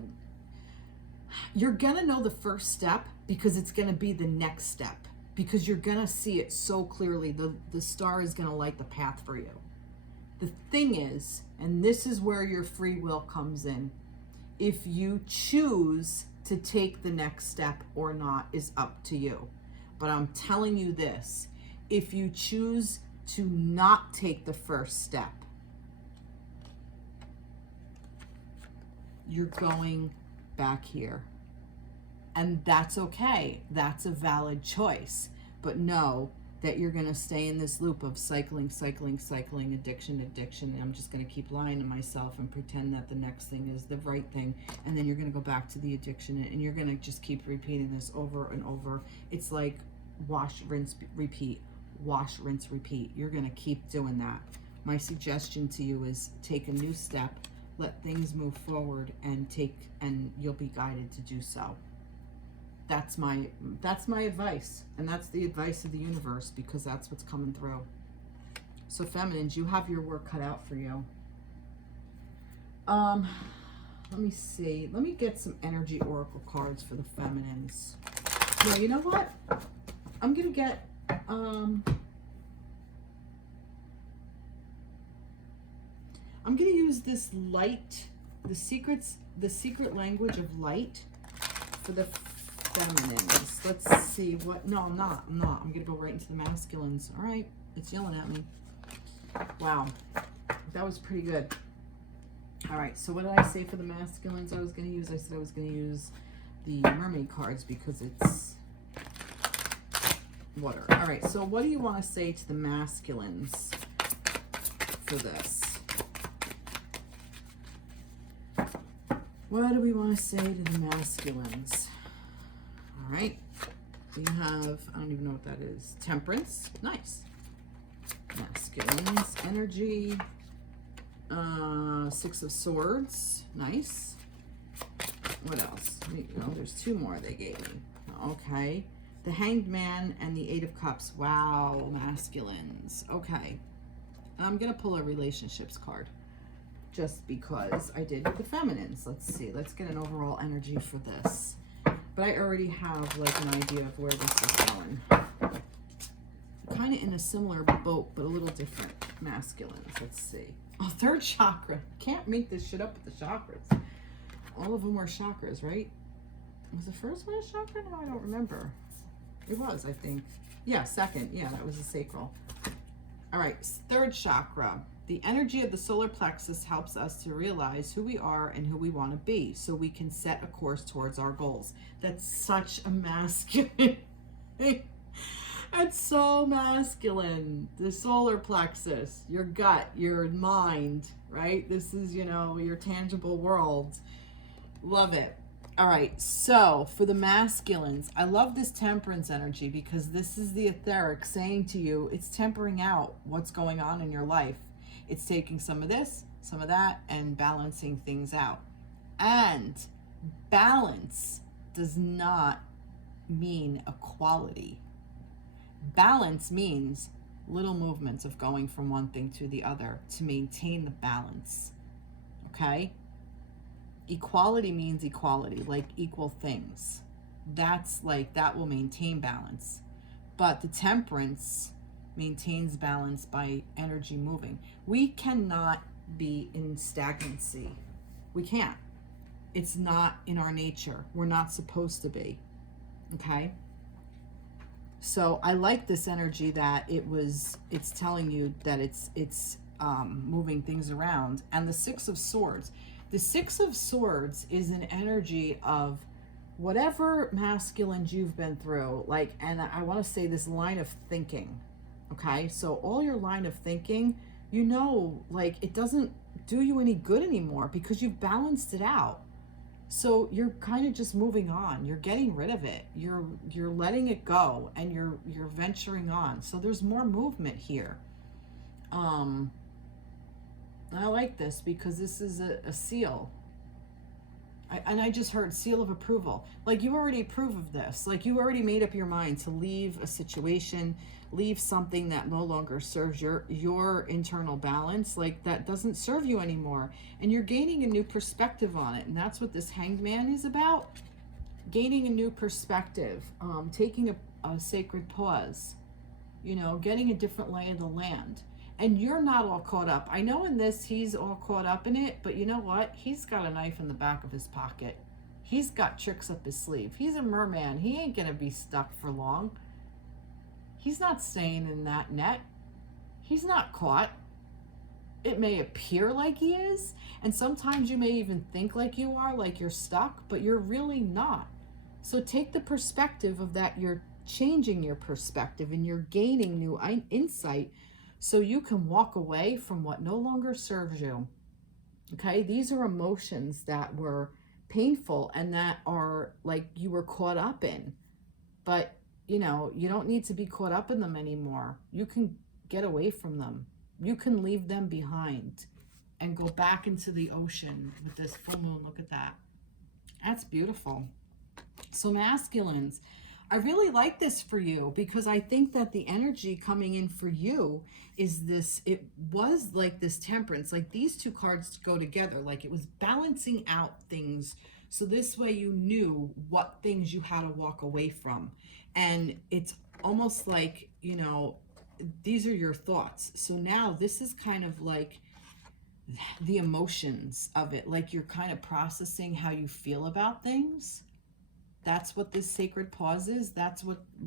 you're gonna know the first step because it's gonna be the next step. because you're going to see it so clearly. The star is going to light the path for you. The thing is, and this is where your free will comes in, if you choose to take the next step or not is up to you. But I'm telling you this, if you choose to not take the first step, you're going back here. And that's okay. That's a valid choice. But know that you're going to stay in this loop of cycling, addiction. And I'm just going to keep lying to myself and pretend that the next thing is the right thing. And then you're going to go back to the addiction, and you're going to just keep repeating this over and over. It's like wash, rinse, repeat. Wash, rinse, repeat. You're going to keep doing that. My suggestion to you is take a new step, let things move forward, and you'll be guided to do so. That's my advice, and that's the advice of the universe, because that's what's coming through. So feminines, you have your work cut out for you. Let me see. Let me get some energy oracle cards for the feminines. Yeah, you know what? I'm gonna get I'm gonna use this light, the secret language of light for the feminines. Let's see what, no, I'm not. I'm gonna go right into the masculines. All right, it's yelling at me. Wow, that was pretty good. All right, so what did I say for the masculines I was gonna use? I said I was gonna use the mermaid cards because it's water. All right, so what do you want to say to the masculines for this? What do we want to say to the masculines? All right, we have, I don't even know what that is. Temperance, nice. Masculines, energy, Six of Swords, nice. What else? There's two more they gave me. Okay, the Hanged Man and the Eight of Cups. Wow, masculines. Okay, I'm gonna pull a relationships card just because I did with the feminines. Let's see. Let's get an overall energy for this. But I already have like an idea of where this is going. Kind of in a similar boat, but a little different. Masculines. Let's see. Oh, third chakra. Can't make this shit up with the chakras. All of them were chakras, right? Was the first one a chakra? No, I don't remember. It was, I think. Yeah, second. Yeah, that was the sacral. All right, third chakra. The energy of the solar plexus helps us to realize who we are and who we want to be, so we can set a course towards our goals. That's such a masculine. That's so masculine. The solar plexus, your gut, your mind, right? This is, your tangible world. Love it. All right, so for the masculines, I love this temperance energy because this is the etheric saying to you, it's tempering out what's going on in your life. It's taking some of this, some of that, and balancing things out. And balance does not mean equality. Balance means little movements of going from one thing to the other to maintain the balance. Okay? Equality means equality, like equal things. That will maintain balance. But the temperance maintains balance by energy moving. We cannot be in stagnancy. We can't. It's not in our nature. We're not supposed to be. Okay? So I like this energy that it's telling you that it's moving things around. And the Six of Swords. The Six of Swords is an energy of whatever masculines you've been through, and I want to say this line of thinking. Okay, so all your line of thinking, it doesn't do you any good anymore because you've balanced it out. So you're kind of just moving on. You're getting rid of it. You're letting it go, and you're venturing on. So there's more movement here. I like this because this is a seal. I just heard seal of approval. Like, you already approve of this. Like, you already made up your mind to leave a situation, leave something that no longer serves your internal balance, like that doesn't serve you anymore. And you're gaining a new perspective on it. And that's what this Hanged Man is about. Gaining a new perspective, taking a sacred pause, you know, getting a different lay of the land. And you're not all caught up. I know in this he's all caught up in it, but you know what? He's got a knife in the back of his pocket. He's got tricks up his sleeve. He's a merman. He ain't going to be stuck for long. He's not staying in that net. He's not caught. It may appear like he is, and sometimes you may even think like you are, like you're stuck, but you're really not. So take the perspective of that. You're changing your perspective and you're gaining new insight so you can walk away from what no longer serves you. Okay, these are emotions that were painful and that are like you were caught up in, but you know, you don't need to be caught up in them anymore. You can get away from them. You can leave them behind and go back into the ocean with this full moon. Look at that. That's beautiful. So masculines, I really like this for you because I think that the energy coming in for you is this, it was like this temperance, like these two cards go together, like it was balancing out things. So this way you knew what things you had to walk away from. And it's almost like, you know, these are your thoughts. So now this is kind of like the emotions of it, like you're kind of processing how you feel about things. That's what this sacred pause is. That's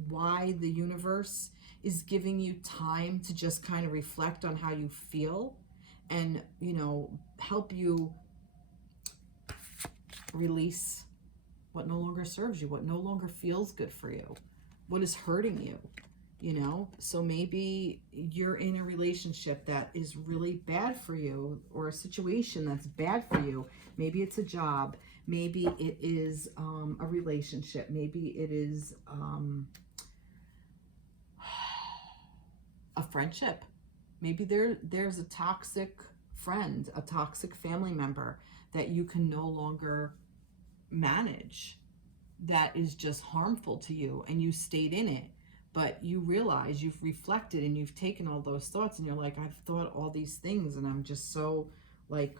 why the universe is giving you time to just kind of reflect on how you feel and, you know, help you release what no longer serves you, what no longer feels good for you, what is hurting you, you know? So maybe you're in a relationship that is really bad for you, or a situation that's bad for you. Maybe it's a job. Maybe it is a relationship. Maybe it is a friendship. Maybe there's a toxic friend, a toxic family member that you can no longer manage, that is just harmful to you, and you stayed in it. But you realize, you've reflected and you've taken all those thoughts and you're like, I've thought all these things and I'm just so like,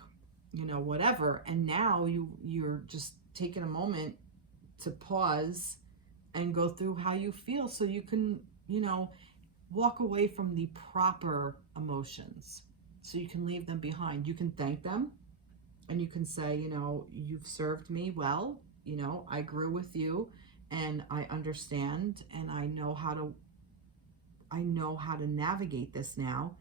you know, whatever. And now you're just taking a moment to pause and go through how you feel so you can, you know, walk away from the proper emotions so you can leave them behind. You can thank them and you can say, you know, you've served me well, you know, I grew with you and I understand and I know how to navigate this now.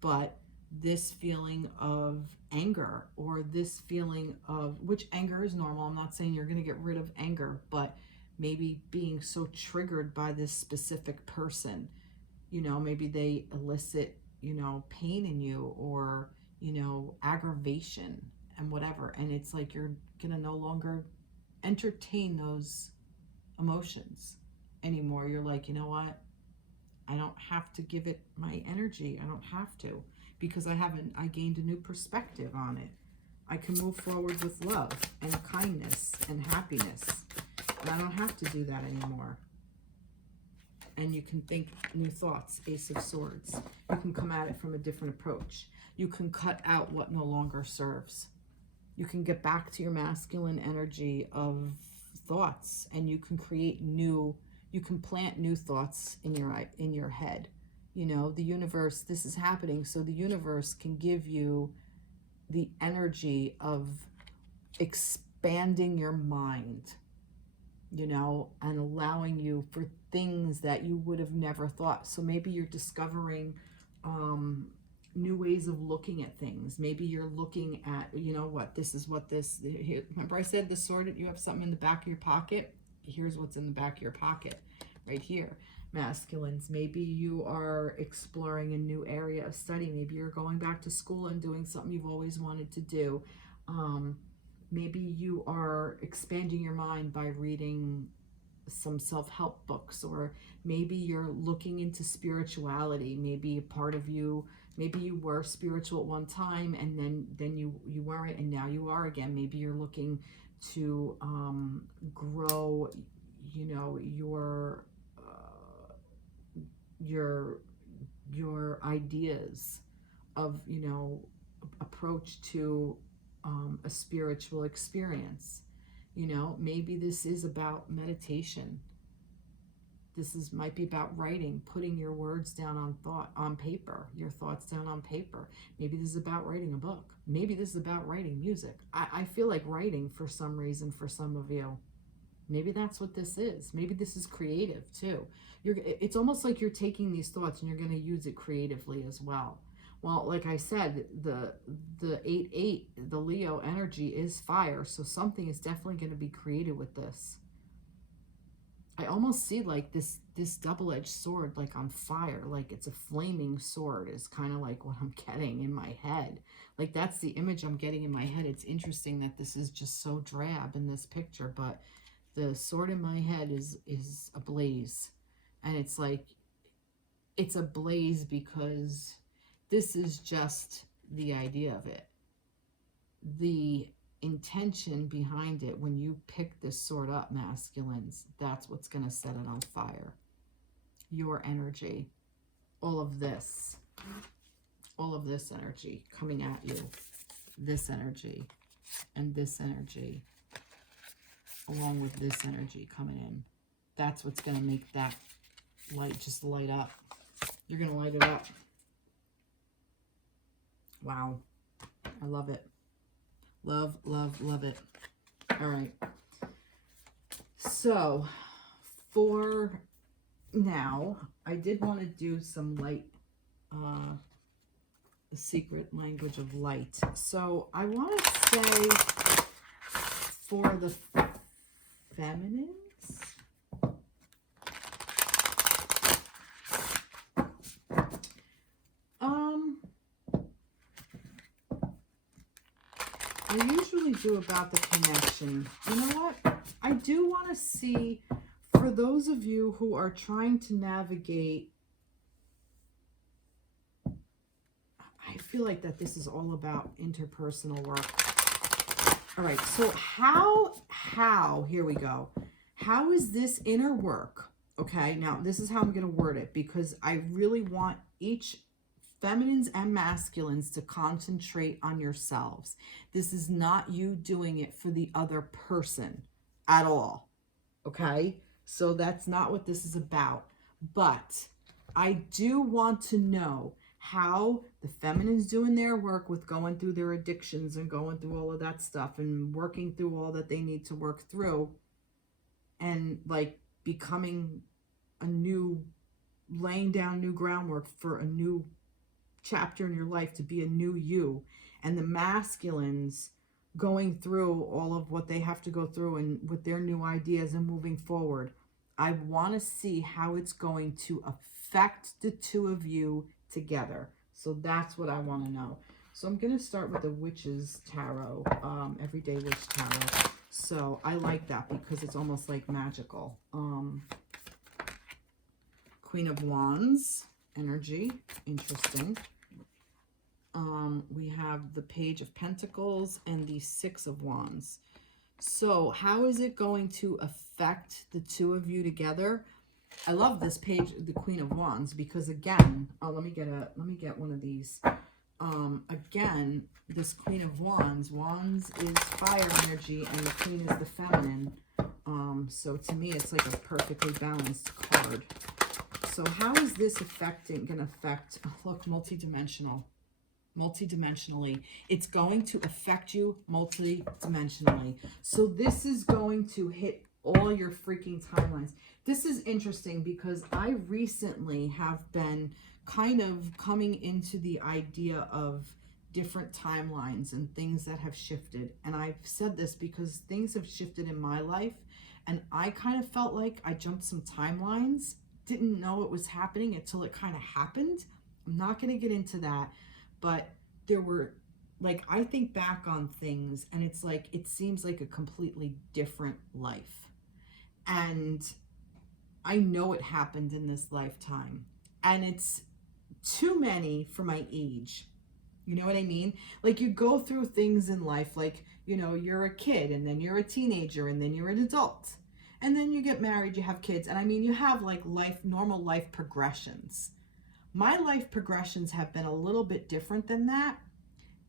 But this feeling of anger, or this feeling of, which anger is normal, I'm not saying you're going to get rid of anger, but maybe being so triggered by this specific person, you know, maybe they elicit, you know, pain in you, or, you know, aggravation and whatever. And it's like you're going to no longer entertain those emotions anymore. You're like, you know what? I don't have to give it my energy. I don't have to, because I gained a new perspective on it. I can move forward with love and kindness and happiness. And I don't have to do that anymore. And you can think new thoughts, Ace of Swords. You can come at it from a different approach. You can cut out what no longer serves. You can get back to your masculine energy of thoughts, and you can create new, you can plant new thoughts in your head. You know, the universe, this is happening so the universe can give you the energy of expanding your mind, you know, and allowing you for things that you would have never thought. So maybe you're discovering new ways of looking at things. Maybe you're looking at, you know what, this is what this, here, remember I said the sword, you have something in the back of your pocket? Here's what's in the back of your pocket right here. Masculines, maybe you are exploring a new area of study. Maybe you're going back to school and doing something you've always wanted to do. Maybe you are expanding your mind by reading some self-help books, or maybe you're looking into spirituality. Maybe a part of you, maybe you were spiritual at one time and then you weren't, and now you are again. Maybe you're looking to grow, you know, your ideas of, you know, approach to a spiritual experience. You know, maybe this is about meditation. might be about writing, putting your words down on paper, your thoughts down on paper. Maybe this is about writing a book. Maybe this is about writing music. I feel like writing for some reason for some of you. Maybe that's what this is. Maybe this is creative too. It's almost like you're taking these thoughts and you're going to use it creatively as well. Well, like I said, the 8-8, the Leo energy is fire. So something is definitely going to be created with this. I almost see like this double-edged sword like on fire, like it's a flaming sword is kind of like what I'm getting in my head. Like that's the image I'm getting in my head. It's interesting that this is just so drab in this picture, but the sword in my head is ablaze. And it's like, it's ablaze because this is just the idea of it. The intention behind it, when you pick this sword up, masculines, that's what's going to set it on fire. Your energy, all of this energy coming at you, this energy and this energy, along with this energy coming in, that's what's going to make that light just light up. You're going to light it up. Wow. I love it. Love, love, love it. All right. So for now, I did want to do some light, the secret language of light. So I want to say for the feminines, I usually do about the connection. You know what? I do want to see, for those of you who are trying to navigate, I feel like that this is all about interpersonal work. All right, so how, here we go. How is this inner work? Okay, now this is how I'm going to word it, because I really want each feminines and masculines to concentrate on yourselves. This is not you doing it for the other person at all. Okay, so that's not what this is about. But I do want to know how the feminines doing their work with going through their addictions and going through all of that stuff and working through all that they need to work through, and like becoming a new, laying down new groundwork for a new chapter in your life to be a new you, and the masculines going through all of what they have to go through and with their new ideas and moving forward. I want to see how it's going to affect the two of you together. So that's what I want to know. So I'm going to start with the Witch's Tarot, Everyday Witch Tarot. So I like that because it's almost like magical. Queen of Wands energy, interesting. We have the Page of Pentacles and the Six of Wands. So how is it going to affect the two of you together? I love this page, the Queen of Wands, because again, let me get one of these. Again, this Queen of Wands, Wands is fire energy and the Queen is the feminine. So to me, it's like a perfectly balanced card. So how is this going to affect, look, multidimensionally. It's going to affect you multidimensionally. So this is going to hit all your freaking timelines. This is interesting because I recently have been kind of coming into the idea of different timelines and things that have shifted. And I've said this because things have shifted in my life, and I kind of felt like I jumped some timelines, didn't know it was happening until it kind of happened. I'm not going to get into that, but there were, like, I think back on things and it's like, it seems like a completely different life. And I know it happened in this lifetime, and it's too many for my age. You know what I mean? Like, you go through things in life, like, you know, you're a kid and then you're a teenager and then you're an adult. And then you get married, you have kids. And I mean, you have like normal life progressions. My life progressions have been a little bit different than that.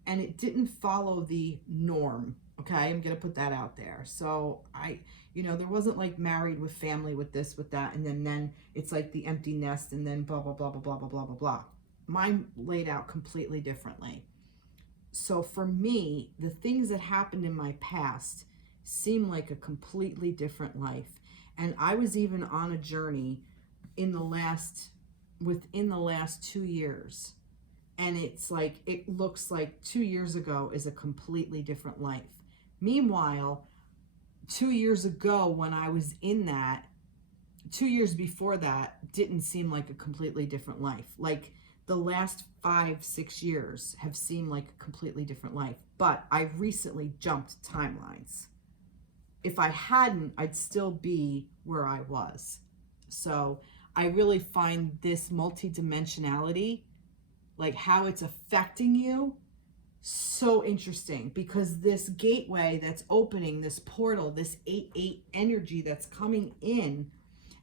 And it didn't follow the norm. Okay, I'm going to put that out there. So there wasn't like married with family with this, with that, and then it's like the empty nest and then blah, blah, blah, blah, blah, blah, blah, blah, blah. Mine laid out completely differently. So for me, the things that happened in my past seem like a completely different life. And I was even on a journey within the last 2 years. And it's like, it looks like 2 years ago is a completely different life. Meanwhile, 2 years ago when I was in that, 2 years before that didn't seem like a completely different life. Like the last 5-6 years have seemed like a completely different life. But I recently jumped timelines. If I hadn't, I'd still be where I was. So I really find this multidimensionality, like how it's affecting you, so interesting, because this gateway that's opening, this portal, this 8-8 energy that's coming in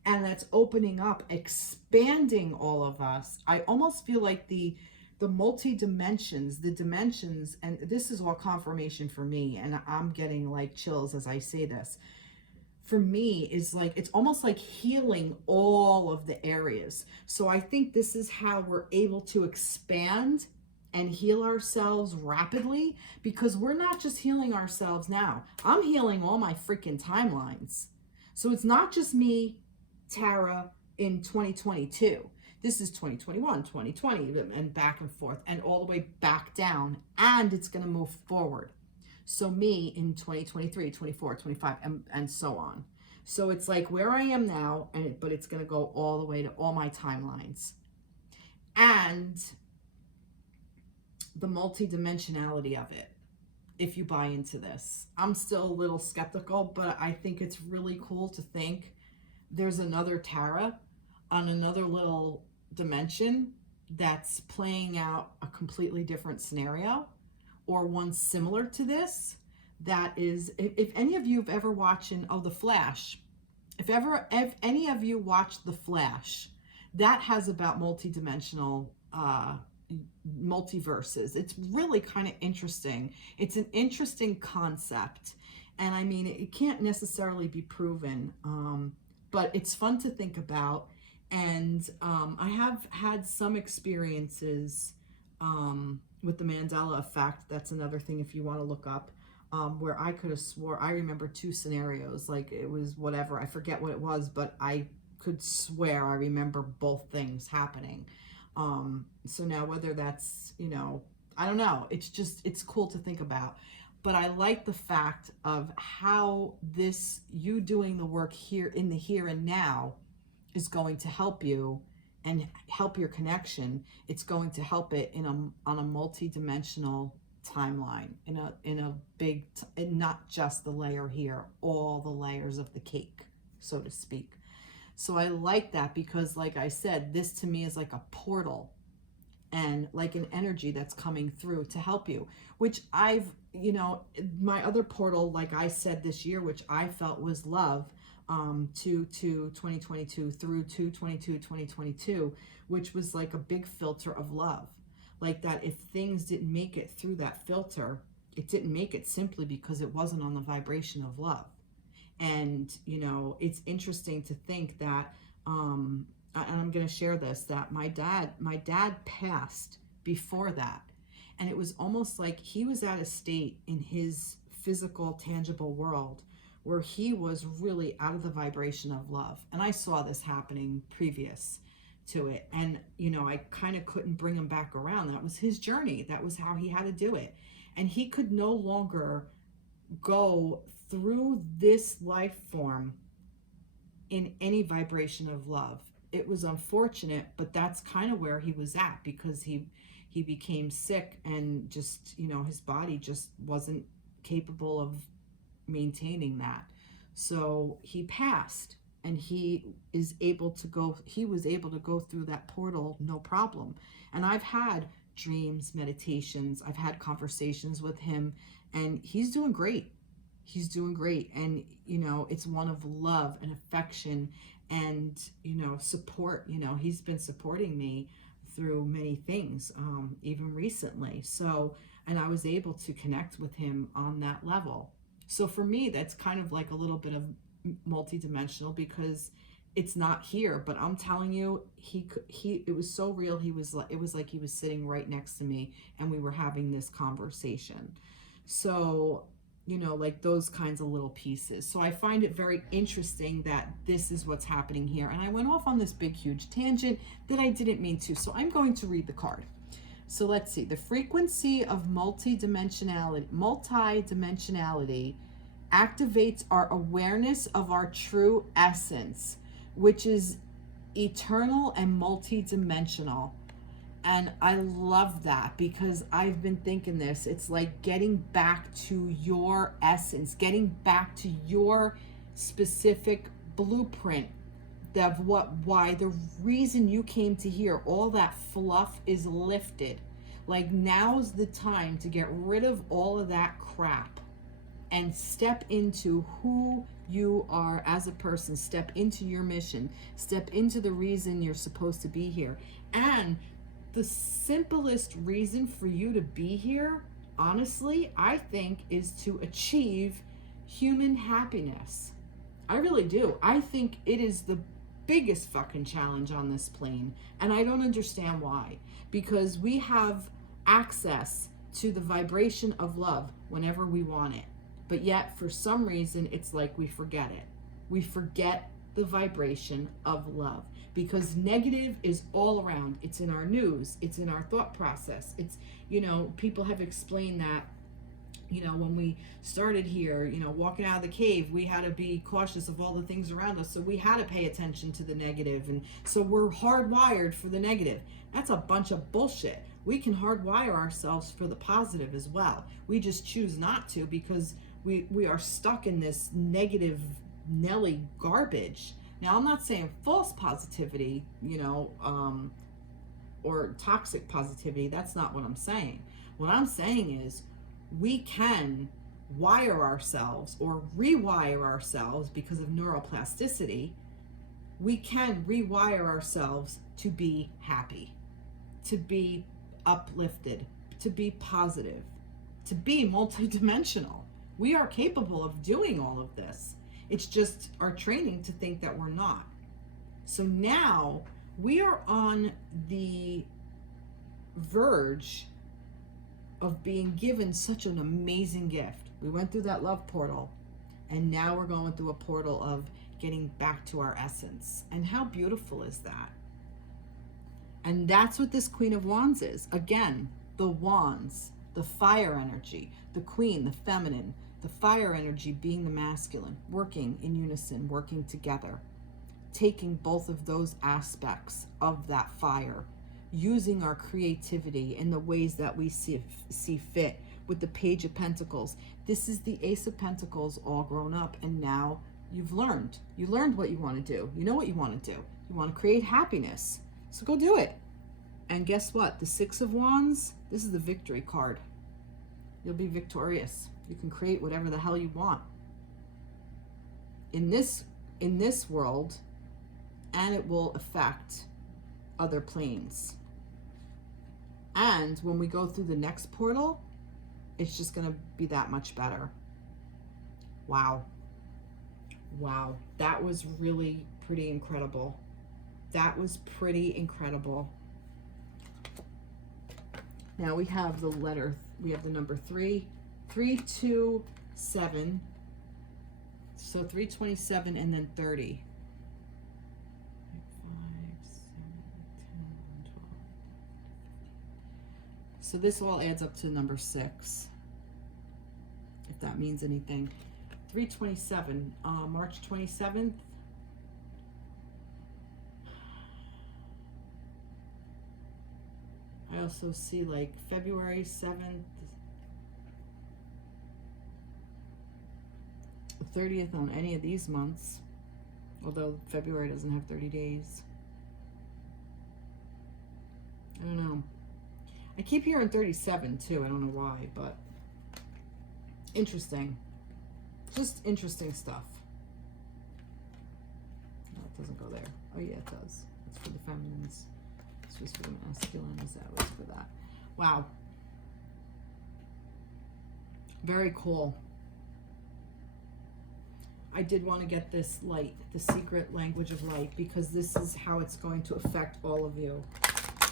and that's opening up, expanding all of us. I almost feel like the multi-dimensions, the dimensions, and this is all confirmation for me, and I'm getting like chills as I say this. For me, is like, it's almost like healing all of the areas. So I think this is how we're able to expand and heal ourselves rapidly, because we're not just healing ourselves now. I'm healing all my freaking timelines. So it's not just me, Tara, in 2022. This is 2021, 2020, and back and forth, and all the way back down, and it's going to move forward. So me in 2023, 24, 25, and so on. So it's like where I am now, but it's going to go all the way to all my timelines. And the multidimensionality of it, if you buy into this. I'm still a little skeptical, but I think it's really cool to think there's another Tara on another little dimension that's playing out a completely different scenario, or one similar to this. That is, if any of you have ever watched The Flash, if any of you watched The Flash, that has about multidimensional multiverses. It's really kind of interesting. It's an interesting concept, and I mean, it can't necessarily be proven, but it's fun to think about. And I have had some experiences with the Mandela effect. That's another thing if you want to look up, where I could have swore, I remember 2 scenarios, like it was whatever, I forget what it was, but I could swear I remember both things happening. So now whether that's, I don't know, it's cool to think about. But I like the fact of how you doing the work here in the here and now is going to help you and help your connection. It's going to help it on a multi-dimensional timeline, in a big, and not just the layer here, all the layers of the cake, so to speak. So I like that, because like I said, this to me is like a portal and like an energy that's coming through to help you, which my other portal, like I said this year, which I felt was love, to 2022 through to 2022, which was like a big filter of love. Like that, if things didn't make it through that filter, it didn't make it simply because it wasn't on the vibration of love. And it's interesting to think that, and I'm going to share this, that my dad passed before that, and it was almost like he was at a state in his physical, tangible world where he was really out of the vibration of love. And I saw this happening previous to it, and I kind of couldn't bring him back around. That was his journey. That was how he had to do it, and he could no longer go through this life form in any vibration of love. It was unfortunate, but that's kind of where he was at, because he became sick, and just his body just wasn't capable of maintaining that. So he passed, and he was able to go through that portal, no problem. And I've had dreams, meditations, I've had conversations with him, and he's doing great. He's doing great. And it's one of love and affection and support. He's been supporting me through many things, even recently. So And I was able to connect with him on that level. So for me, that's kind of like a little bit of multidimensional, because it's not here, but I'm telling you, it was so real. It was like he was sitting right next to me and we were having this conversation. So, you know, like those kinds of little pieces. So I find it very interesting that this is what's happening here. And I went off on this big, huge tangent that I didn't mean to. So I'm going to read the card. So let's see. The frequency of multidimensionality activates our awareness of our true essence, which is eternal and multidimensional. And I love that, because I've been thinking this. It's like getting back to your essence, getting back to your specific blueprint of why the reason you came to here, all that fluff is lifted. Like, now's the time to get rid of all of that crap and step into who you are as a person. Step into your mission. Step into the reason you're supposed to be here. And the simplest reason for you to be here, honestly, I think, is to achieve human happiness. I really do. I think it is the biggest fucking challenge on this plane, and I don't understand why. Because we have access to the vibration of love whenever we want it, but yet for some reason it's like we forget it. We forget the vibration of love, because negative is all around. It's in our news, it's in our thought process. It's, you know, people have explained that, you know, when we started here, you know, walking out of the cave, we had to be cautious of all the things around us. So we had to pay attention to the negative. And so we're hardwired for the negative. That's a bunch of bullshit. We can hardwire ourselves for the positive as well. We just choose not to, because we are stuck in this negative Nelly garbage. Now, I'm not saying false positivity, you know, or toxic positivity. That's not what I'm saying. What I'm saying is, we can wire ourselves or rewire ourselves because of neuroplasticity. We can rewire ourselves to be happy, to be uplifted, to be positive, to be multidimensional. We are capable of doing all of this. It's just our training to think that we're not. So now we are on the verge of being given such an amazing gift. We went through that love portal, and now we're going through a portal of getting back to our essence. And how beautiful is that? And that's what this Queen of Wands is. Again, the wands, the fire energy, the queen, the feminine, the fire energy being the masculine, working in unison, working together, taking both of those aspects of that fire, using our creativity in the ways that we see fit. With the Page of Pentacles, this is the Ace of Pentacles all grown up, and now you've learned. You learned what you want to do. You know what you want to do. You want to create happiness. So go do it. And guess what? The Six of Wands, this is the victory card. You'll be victorious. You can create whatever the hell you want in this world, and it will affect other planes. And when we go through the next portal, it's just going to be that much better. Wow. Wow. That was really pretty incredible. That was pretty incredible. Now we have the letter, we have the number 3, 3, 2, 7. So 327 and then 30. 5, 7, 10, 12. So this all adds up to number 6, if that means anything. 327, March 27th. I also see like February 7th, the 30th on any of these months, although February doesn't have 30 days. I don't know. I keep hearing 37 too. I don't know why, but interesting. Just interesting stuff. No, it doesn't go there. Oh yeah, it does. It's for the feminines. This was for the masculines. That was for that. Wow. Very cool. I did want to get this light, the secret language of light, because this is how it's going to affect all of you.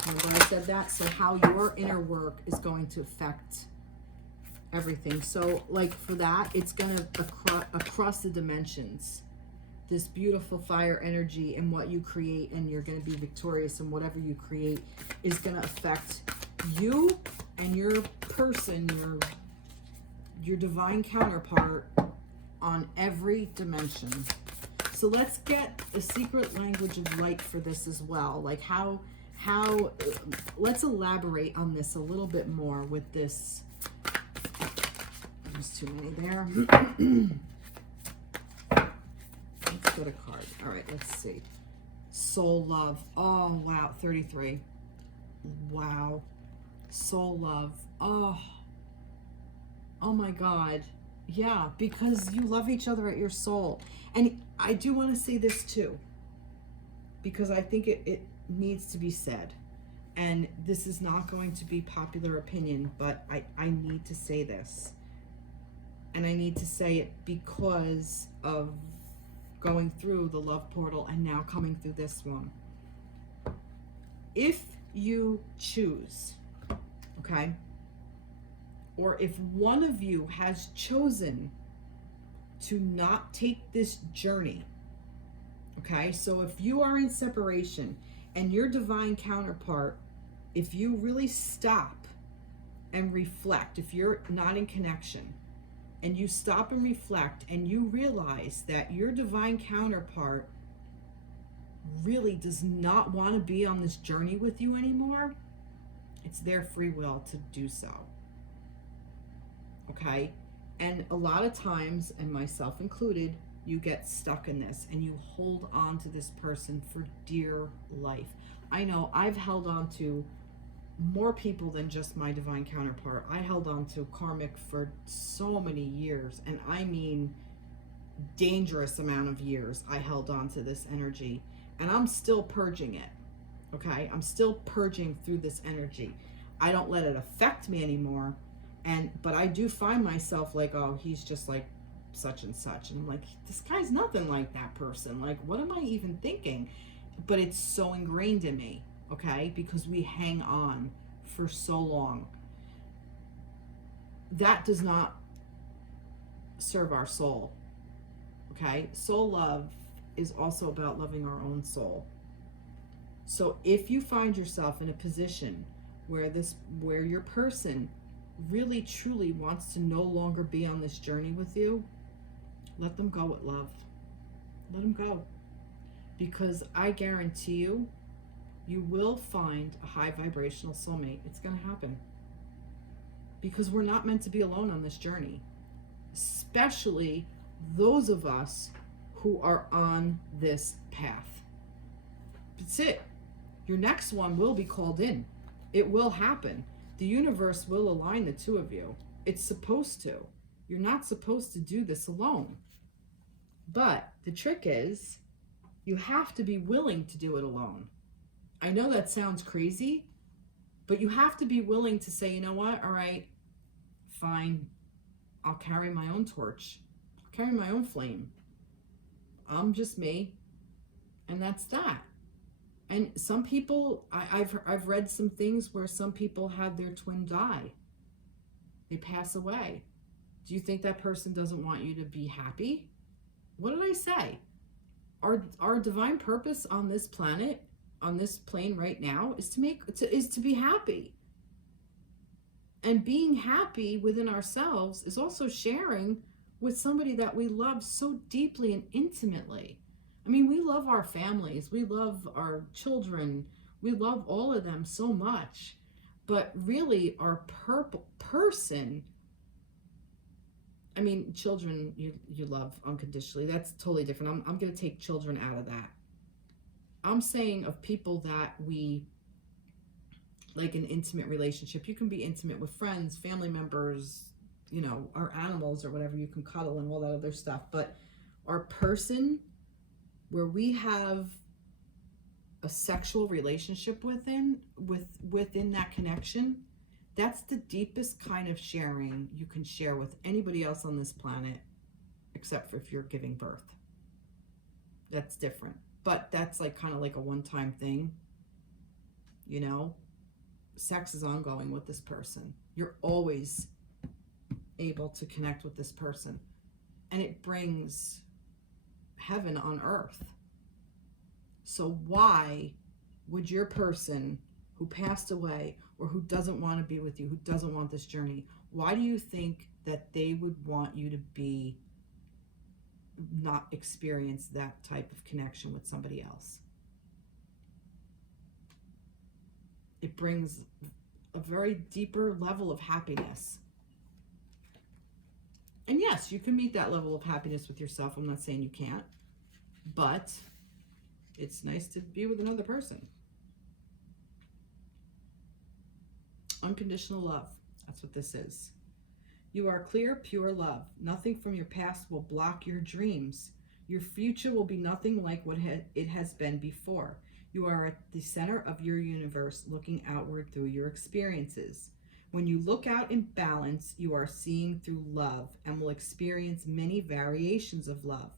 Remember I said that? So how your inner work is going to affect everything. So like for that, it's going to across the dimensions. This beautiful fire energy and what you create, and you're going to be victorious in whatever you create, is going to affect you and your person, your divine counterpart on every dimension. So let's get the secret language of light for this as well. Like how let's elaborate on this a little bit more with this. There's too many there. Let's get a card. All right, let's see. Soul love. Oh, wow. 33. Wow. Soul love. Oh my God. Yeah, because you love each other at your soul. And I do want to say this too, because I think it needs to be said. And this is not going to be popular opinion, but I need to say this. And I need to say it because of going through the love portal and now coming through this one. If you choose, okay, or if one of you has chosen to not take this journey, okay, so if you are in separation and your divine counterpart, if you really stop and reflect, if you're not in connection and you stop and reflect and you realize that your divine counterpart really does not want to be on this journey with you anymore, it's their free will to do so. Okay? And a lot of times, and myself included, you get stuck in this and you hold on to this person for dear life. I know I've held on to more people than just my divine counterpart. I held on to karmic for so many years, and I mean dangerous amount of years. I held on to this energy, and I'm still purging it. Okay? I'm still purging through this energy. I don't let it affect me anymore. But I do find myself like, oh, he's just like such and such. And I'm like, this guy's nothing like that person. Like, what am I even thinking? But it's so ingrained in me, okay? Because we hang on for so long. That does not serve our soul, okay? Soul love is also about loving our own soul. So if you find yourself in a position where your person really truly wants to no longer be on this journey with you, let them go with love. Let them go. Because I guarantee you, you will find a high vibrational soulmate. It's going to happen. Because we're not meant to be alone on this journey. Especially those of us who are on this path. That's it. Your next one will be called in. It will happen. The universe will align the two of you. It's supposed to. You're not supposed to do this alone. But the trick is, you have to be willing to do it alone. I know that sounds crazy, but you have to be willing to say, you know what? All right, fine. I'll carry my own torch. I'll carry my own flame. I'm just me. And that's that. And some people, I've read some things where some people had their twin die. They pass away. Do you think that person doesn't want you to be happy? What did I say? Our divine purpose on this planet, on this plane right now, is to be happy. And being happy within ourselves is also sharing with somebody that we love so deeply and intimately. I mean, we love our families, we love our children, we love all of them so much. But really, our person, I mean, children you love unconditionally. That's totally different. I'm going to take children out of that. I'm saying of people that we, like an intimate relationship. You can be intimate with friends, family members, you know, our animals or whatever. You can cuddle and all that other stuff. But our person, where we have a sexual relationship within that connection, That's the deepest kind of sharing you can share with anybody else on this planet, except for if you're giving birth. That's different. But that's like kind of like a one-time thing, you know? Sex is ongoing with this person. You're always able to connect with this person. And it brings heaven on earth. So why would your person who passed away or who doesn't want to be with you, who doesn't want this journey, why do you think that they would want you to be not experience that type of connection with somebody else? It brings a very deeper level of happiness. And yes, you can meet that level of happiness with yourself. I'm not saying you can't, but it's nice to be with another person. Unconditional love. That's what this is. You are clear, pure love. Nothing from your past will block your dreams. Your future will be nothing like what it has been before. You are at the center of your universe, looking outward through your experiences. When you look out in balance, you are seeing through love and will experience many variations of love.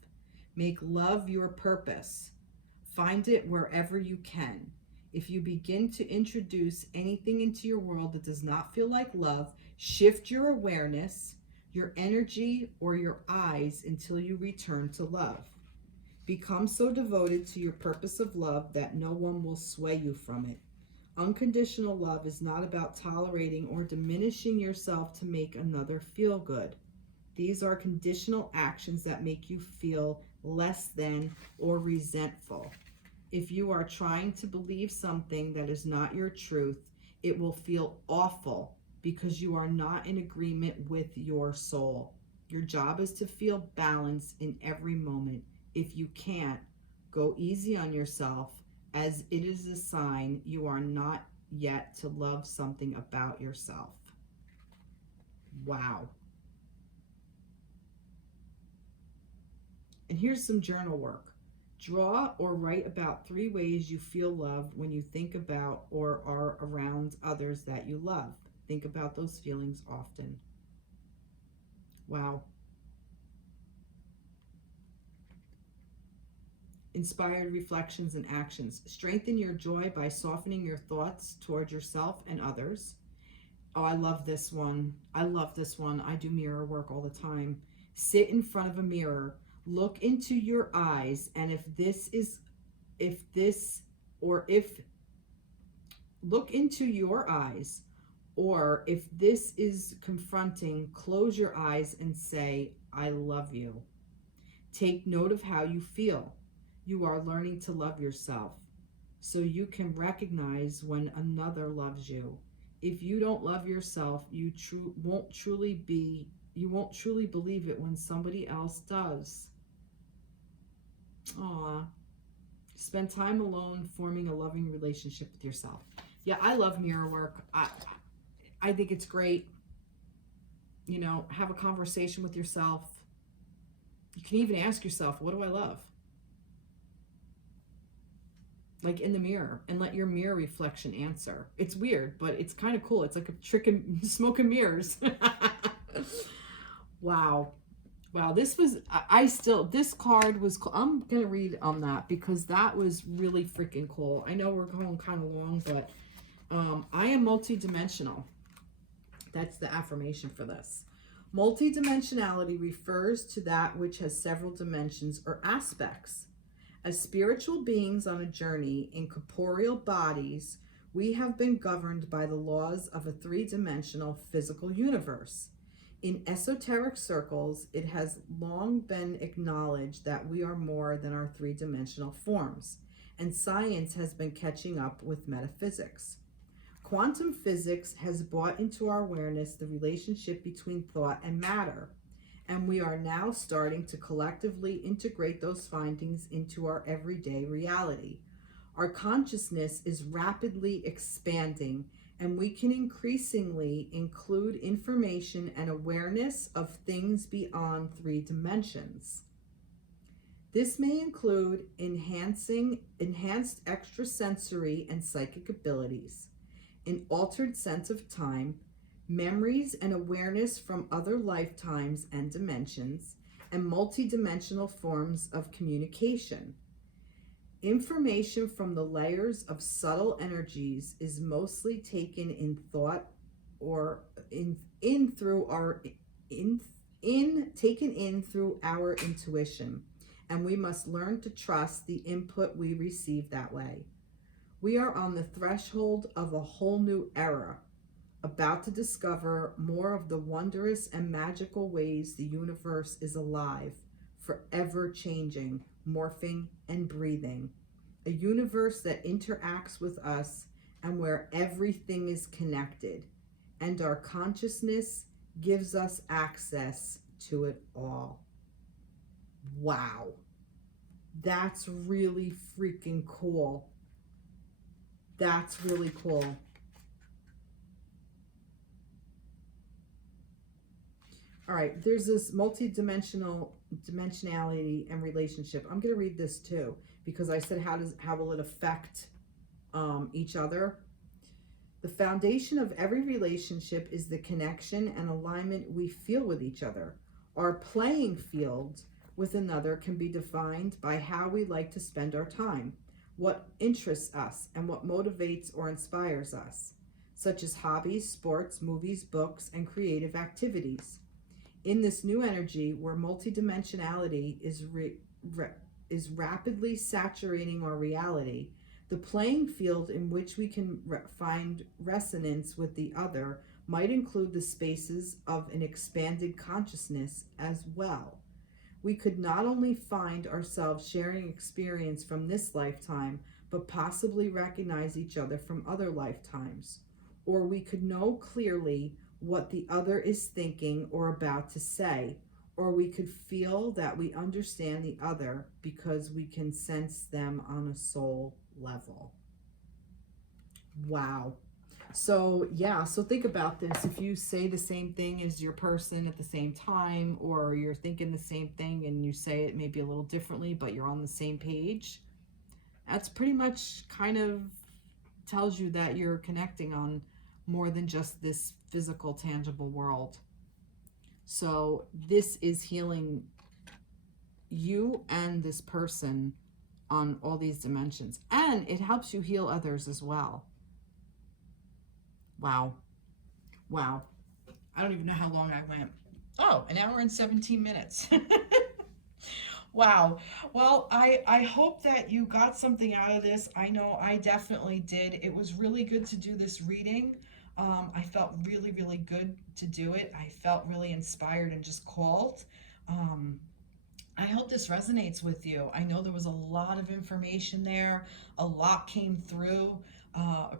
Make love your purpose. Find it wherever you can. If you begin to introduce anything into your world that does not feel like love, shift your awareness, your energy, or your eyes until you return to love. Become so devoted to your purpose of love that no one will sway you from it. Unconditional love is not about tolerating or diminishing yourself to make another feel good. These are conditional actions that make you feel less than or resentful. If you are trying to believe something that is not your truth, it will feel awful because you are not in agreement with your soul. Your job is to feel balance in every moment. If you can't, go easy on yourself, as it is a sign you are not yet to love something about yourself. Wow. And here's some journal work. Draw or write about 3 ways you feel love when you think about or are around others that you love. Think about those feelings often. Wow. Inspired reflections and actions. Strengthen your joy by softening your thoughts toward yourself and others. Oh, I love this one. I love this one. I do mirror work all the time. Sit in front of a mirror. Look into your eyes, and look into your eyes, or if this is confronting, close your eyes and say, I love you. Take note of how you feel. You are learning to love yourself, so you can recognize when another loves you. If you don't love yourself, you won't truly believe it when somebody else does. Aw. Spend time alone forming a loving relationship with yourself. Yeah, I love mirror work. I think it's great. You know, have a conversation with yourself. You can even ask yourself, what do I love? Like in the mirror, and let your mirror reflection answer. It's weird, but it's kind of cool. It's like a trick in smoke and mirrors. Wow. Wow, this was, this card was cool. I'm going to read on that because that was really freaking cool. I know we're going kind of long, but I am multidimensional. That's the affirmation for this. Multidimensionality refers to that which has several dimensions or aspects. As spiritual beings on a journey in corporeal bodies, we have been governed by the laws of a 3-dimensional physical universe. In esoteric circles, it has long been acknowledged that we are more than our 3-dimensional forms, and science has been catching up with metaphysics. Quantum physics has brought into our awareness the relationship between thought and matter, and we are now starting to collectively integrate those findings into our everyday reality. Our consciousness is rapidly expanding, and we can increasingly include information and awareness of things beyond 3 dimensions. This may include enhanced extrasensory and psychic abilities. an altered sense of time, memories and awareness from other lifetimes and dimensions, and multidimensional forms of communication. Information from the layers of subtle energies is mostly taken in thought or in through our in taken in through our intuition, and we must learn to trust the input we receive that way. We are on the threshold of a whole new era, about to discover more of the wondrous and magical ways the universe is alive, forever changing, morphing, and breathing. A universe that interacts with us and where everything is connected, and our consciousness gives us access to it all. Wow. That's really freaking cool. That's really cool. All right, there's this dimensionality and relationship. I'm going to read this too, because I said how will it affect each other. The foundation of every relationship is the connection and alignment we feel with each other. Our playing field with another can be defined by how we like to spend our time, what interests us, and what motivates or inspires us, such as hobbies, sports, movies, books, and creative activities. In this new energy, where multidimensionality is rapidly saturating our reality, the playing field in which we can find resonance with the other might include the spaces of an expanded consciousness as well. We could not only find ourselves sharing experience from this lifetime, but possibly recognize each other from other lifetimes. Or we could know clearly what the other is thinking or about to say, or we could feel that we understand the other because we can sense them on a soul level. Wow. So yeah, so think about this. If you say the same thing as your person at the same time, or you're thinking the same thing and you say it maybe a little differently, but you're on the same page, that's pretty much kind of tells you that you're connecting on more than just this physical, tangible world. So this is healing you and this person on all these dimensions. And it helps you heal others as well. Wow. Wow. I don't even know how long I went. Oh, an hour and 17 minutes. Wow. Well, I hope that you got something out of this. I know I definitely did. It was really good to do this reading. I felt really, really good to do it. I felt really inspired and just called. I hope this resonates with you. I know there was a lot of information there. A lot came through.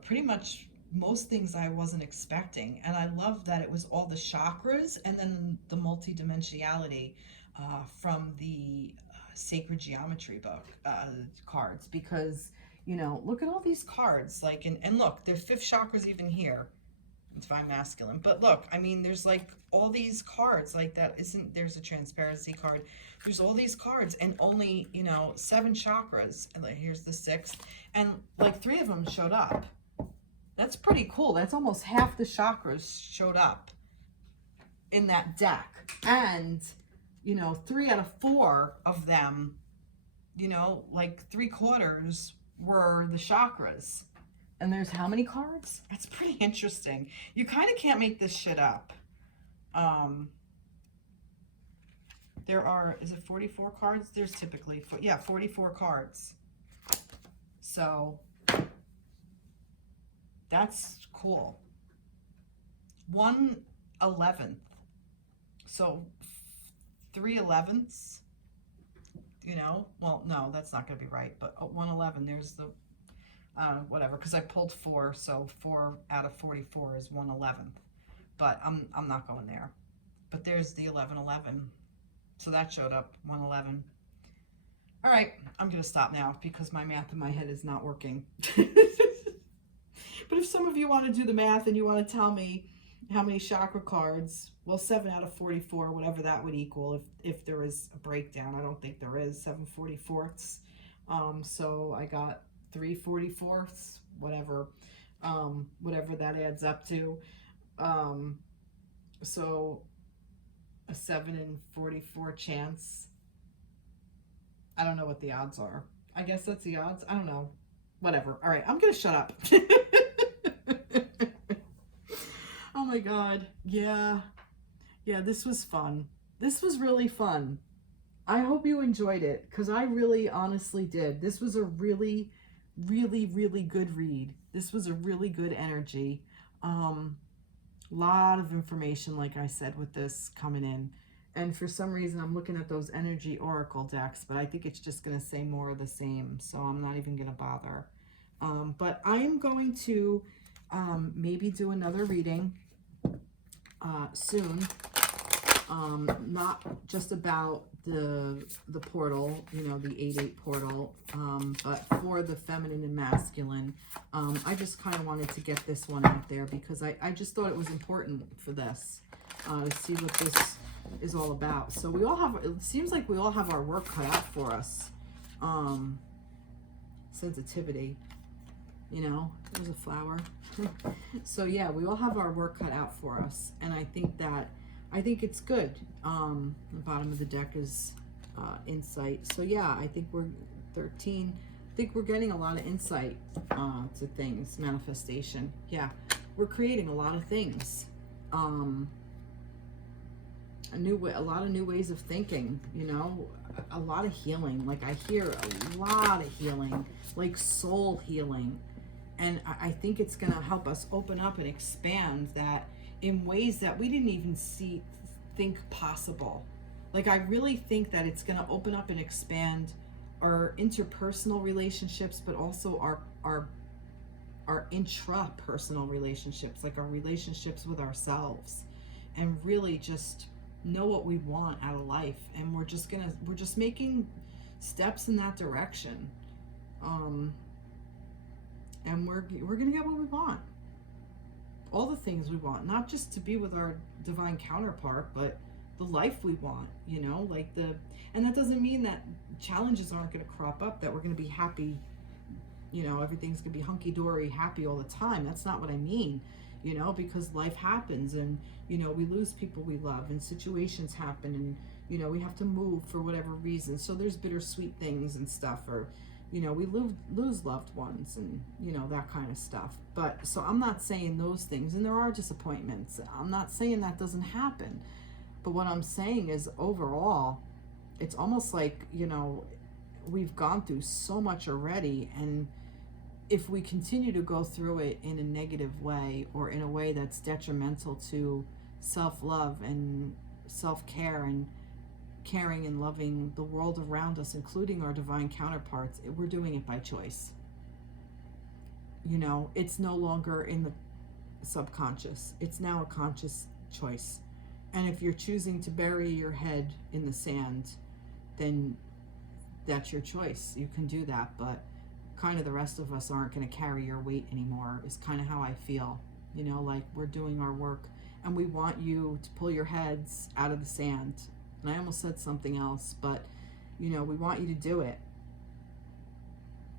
Pretty much most things I wasn't expecting. And I love that it was all the chakras and then the multidimensionality from the Sacred Geometry book cards, because, you know, look at all these cards. Like, and look, their fifth chakra's even here. Divine Masculine. But look, I mean, there's like all these cards like that. There's a transparency card. There's all these cards and only, you know, 7 chakras. And like, here's the 6th. And like 3 of them showed up. That's pretty cool. That's almost half the chakras showed up in that deck. And, you know, 3 out of 4 of them, you know, like 3/4 were the chakras. And there's how many cards? That's pretty interesting. You kind of can't make this shit up. There are, is it 44 cards? There's typically, 44 cards. So that's cool. 1/11. So 3/11ths, you know, well, no, that's not going to be right. But 1/11, there's the, whatever, because I pulled 4, so 4 out of 44 is 1/11th. But I'm not going there. But there's the 11/11. So that showed up, 1/11. All right, I'm going to stop now because my math in my head is not working. But if some of you want to do the math and you want to tell me how many chakra cards, well, 7 out of 44, whatever that would equal, if there is a breakdown. I don't think there is, 7/44. So I got 3/44, whatever. whatever that adds up to. So a 7 in 44 chance. I don't know what the odds are. I guess that's the odds. I don't know. Whatever. All right, I'm gonna shut up. Oh my God. Yeah, this was fun. This was really fun. I hope you enjoyed it, because I really honestly did. This was a really, really, really good read. This was a really good energy. Lot of information, like I said, with this coming in. And for some reason, I'm looking at those energy oracle decks, but I think it's just going to say more of the same, so I'm not even going to bother. But I am going to maybe do another reading soon. Not just about the portal, you know, the 8-8 portal, but for the feminine and masculine. I just kind of wanted to get this one out there because I just thought it was important for this, to see what this is all about. So we all have, it seems like we all have our work cut out for us. Sensitivity, you know, there's a flower. So yeah, we all have our work cut out for us, and I think it's good. The bottom of the deck is insight. So yeah, I think we're 13. I think we're getting a lot of insight to things, manifestation. Yeah, we're creating a lot of things. A lot of new ways of thinking, you know, a lot of healing. Like I hear a lot of healing, like soul healing. And I think it's going to help us open up and expand that in ways that we didn't even think possible. Like I really think that it's going to open up and expand our interpersonal relationships, but also our intrapersonal relationships, like our relationships with ourselves, and really just know what we want out of life. And we're just making steps in that direction. And we're gonna get what we want. All the things we want, not just to be with our divine counterpart, but the life we want, you know, and that doesn't mean that challenges aren't gonna crop up, that we're gonna be happy, you know, everything's gonna be hunky-dory, happy all the time. That's not what I mean, you know, because life happens, and, you know, we lose people we love, and situations happen, and, you know, we have to move for whatever reason. So there's bittersweet things and stuff, or, you know, we lose loved ones, and, you know, that kind of stuff. But so I'm not saying those things, and there are disappointments. I'm not saying that doesn't happen. But what I'm saying is overall, it's almost like, you know, we've gone through so much already. And if we continue to go through it in a negative way, or in a way that's detrimental to self-love and self-care and caring and loving the world around us, including our divine counterparts, we're doing it by choice. You know, it's no longer in the subconscious. It's now a conscious choice. And if you're choosing to bury your head in the sand, then that's your choice. You can do that, but kind of the rest of us aren't going to carry your weight anymore, is kind of how I feel. You know, like we're doing our work, and we want you to pull your heads out of the sand. And I almost said something else, but, you know, we want you to do it.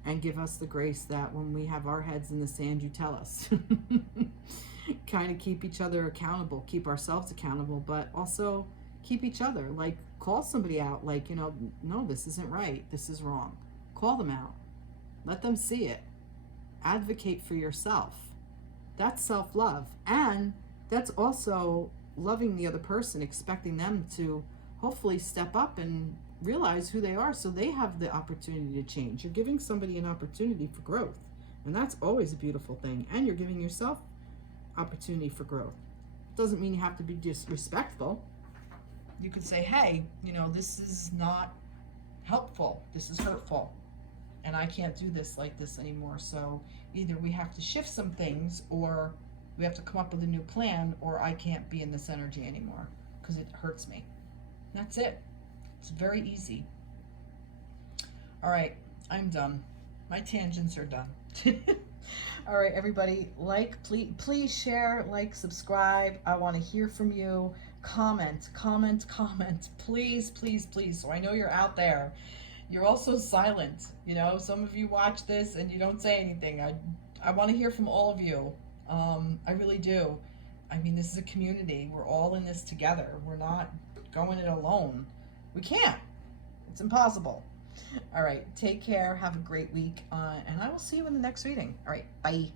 And give us the grace that when we have our heads in the sand, you tell us. Kind of keep each other accountable, keep ourselves accountable, but also keep each other. Like, call somebody out, like, you know, no, this isn't right, this is wrong. Call them out. Let them see it. Advocate for yourself. That's self-love. And that's also loving the other person, expecting them to hopefully step up and realize who they are, so they have the opportunity to change. You're giving somebody an opportunity for growth, and that's always a beautiful thing. And you're giving yourself opportunity for growth. Doesn't mean you have to be disrespectful. You could say, hey, you know, this is not helpful, this is hurtful, and I can't do this like this anymore. So either we have to shift some things, or we have to come up with a new plan, or I can't be in this energy anymore because it hurts me. That's it. It's very easy. All right, I'm done. My tangents are done. All right, everybody, please share, like, subscribe. I want to hear from you. Comment, please, so I know you're out there. You're also silent, you know. Some of you watch this and you don't say anything. I want to hear from all of you. I really do. I mean, this is a community. We're all in this together. We're not going it alone. We can't. It's impossible. All right. Take care. Have a great week. And I will see you in the next reading. All right. Bye.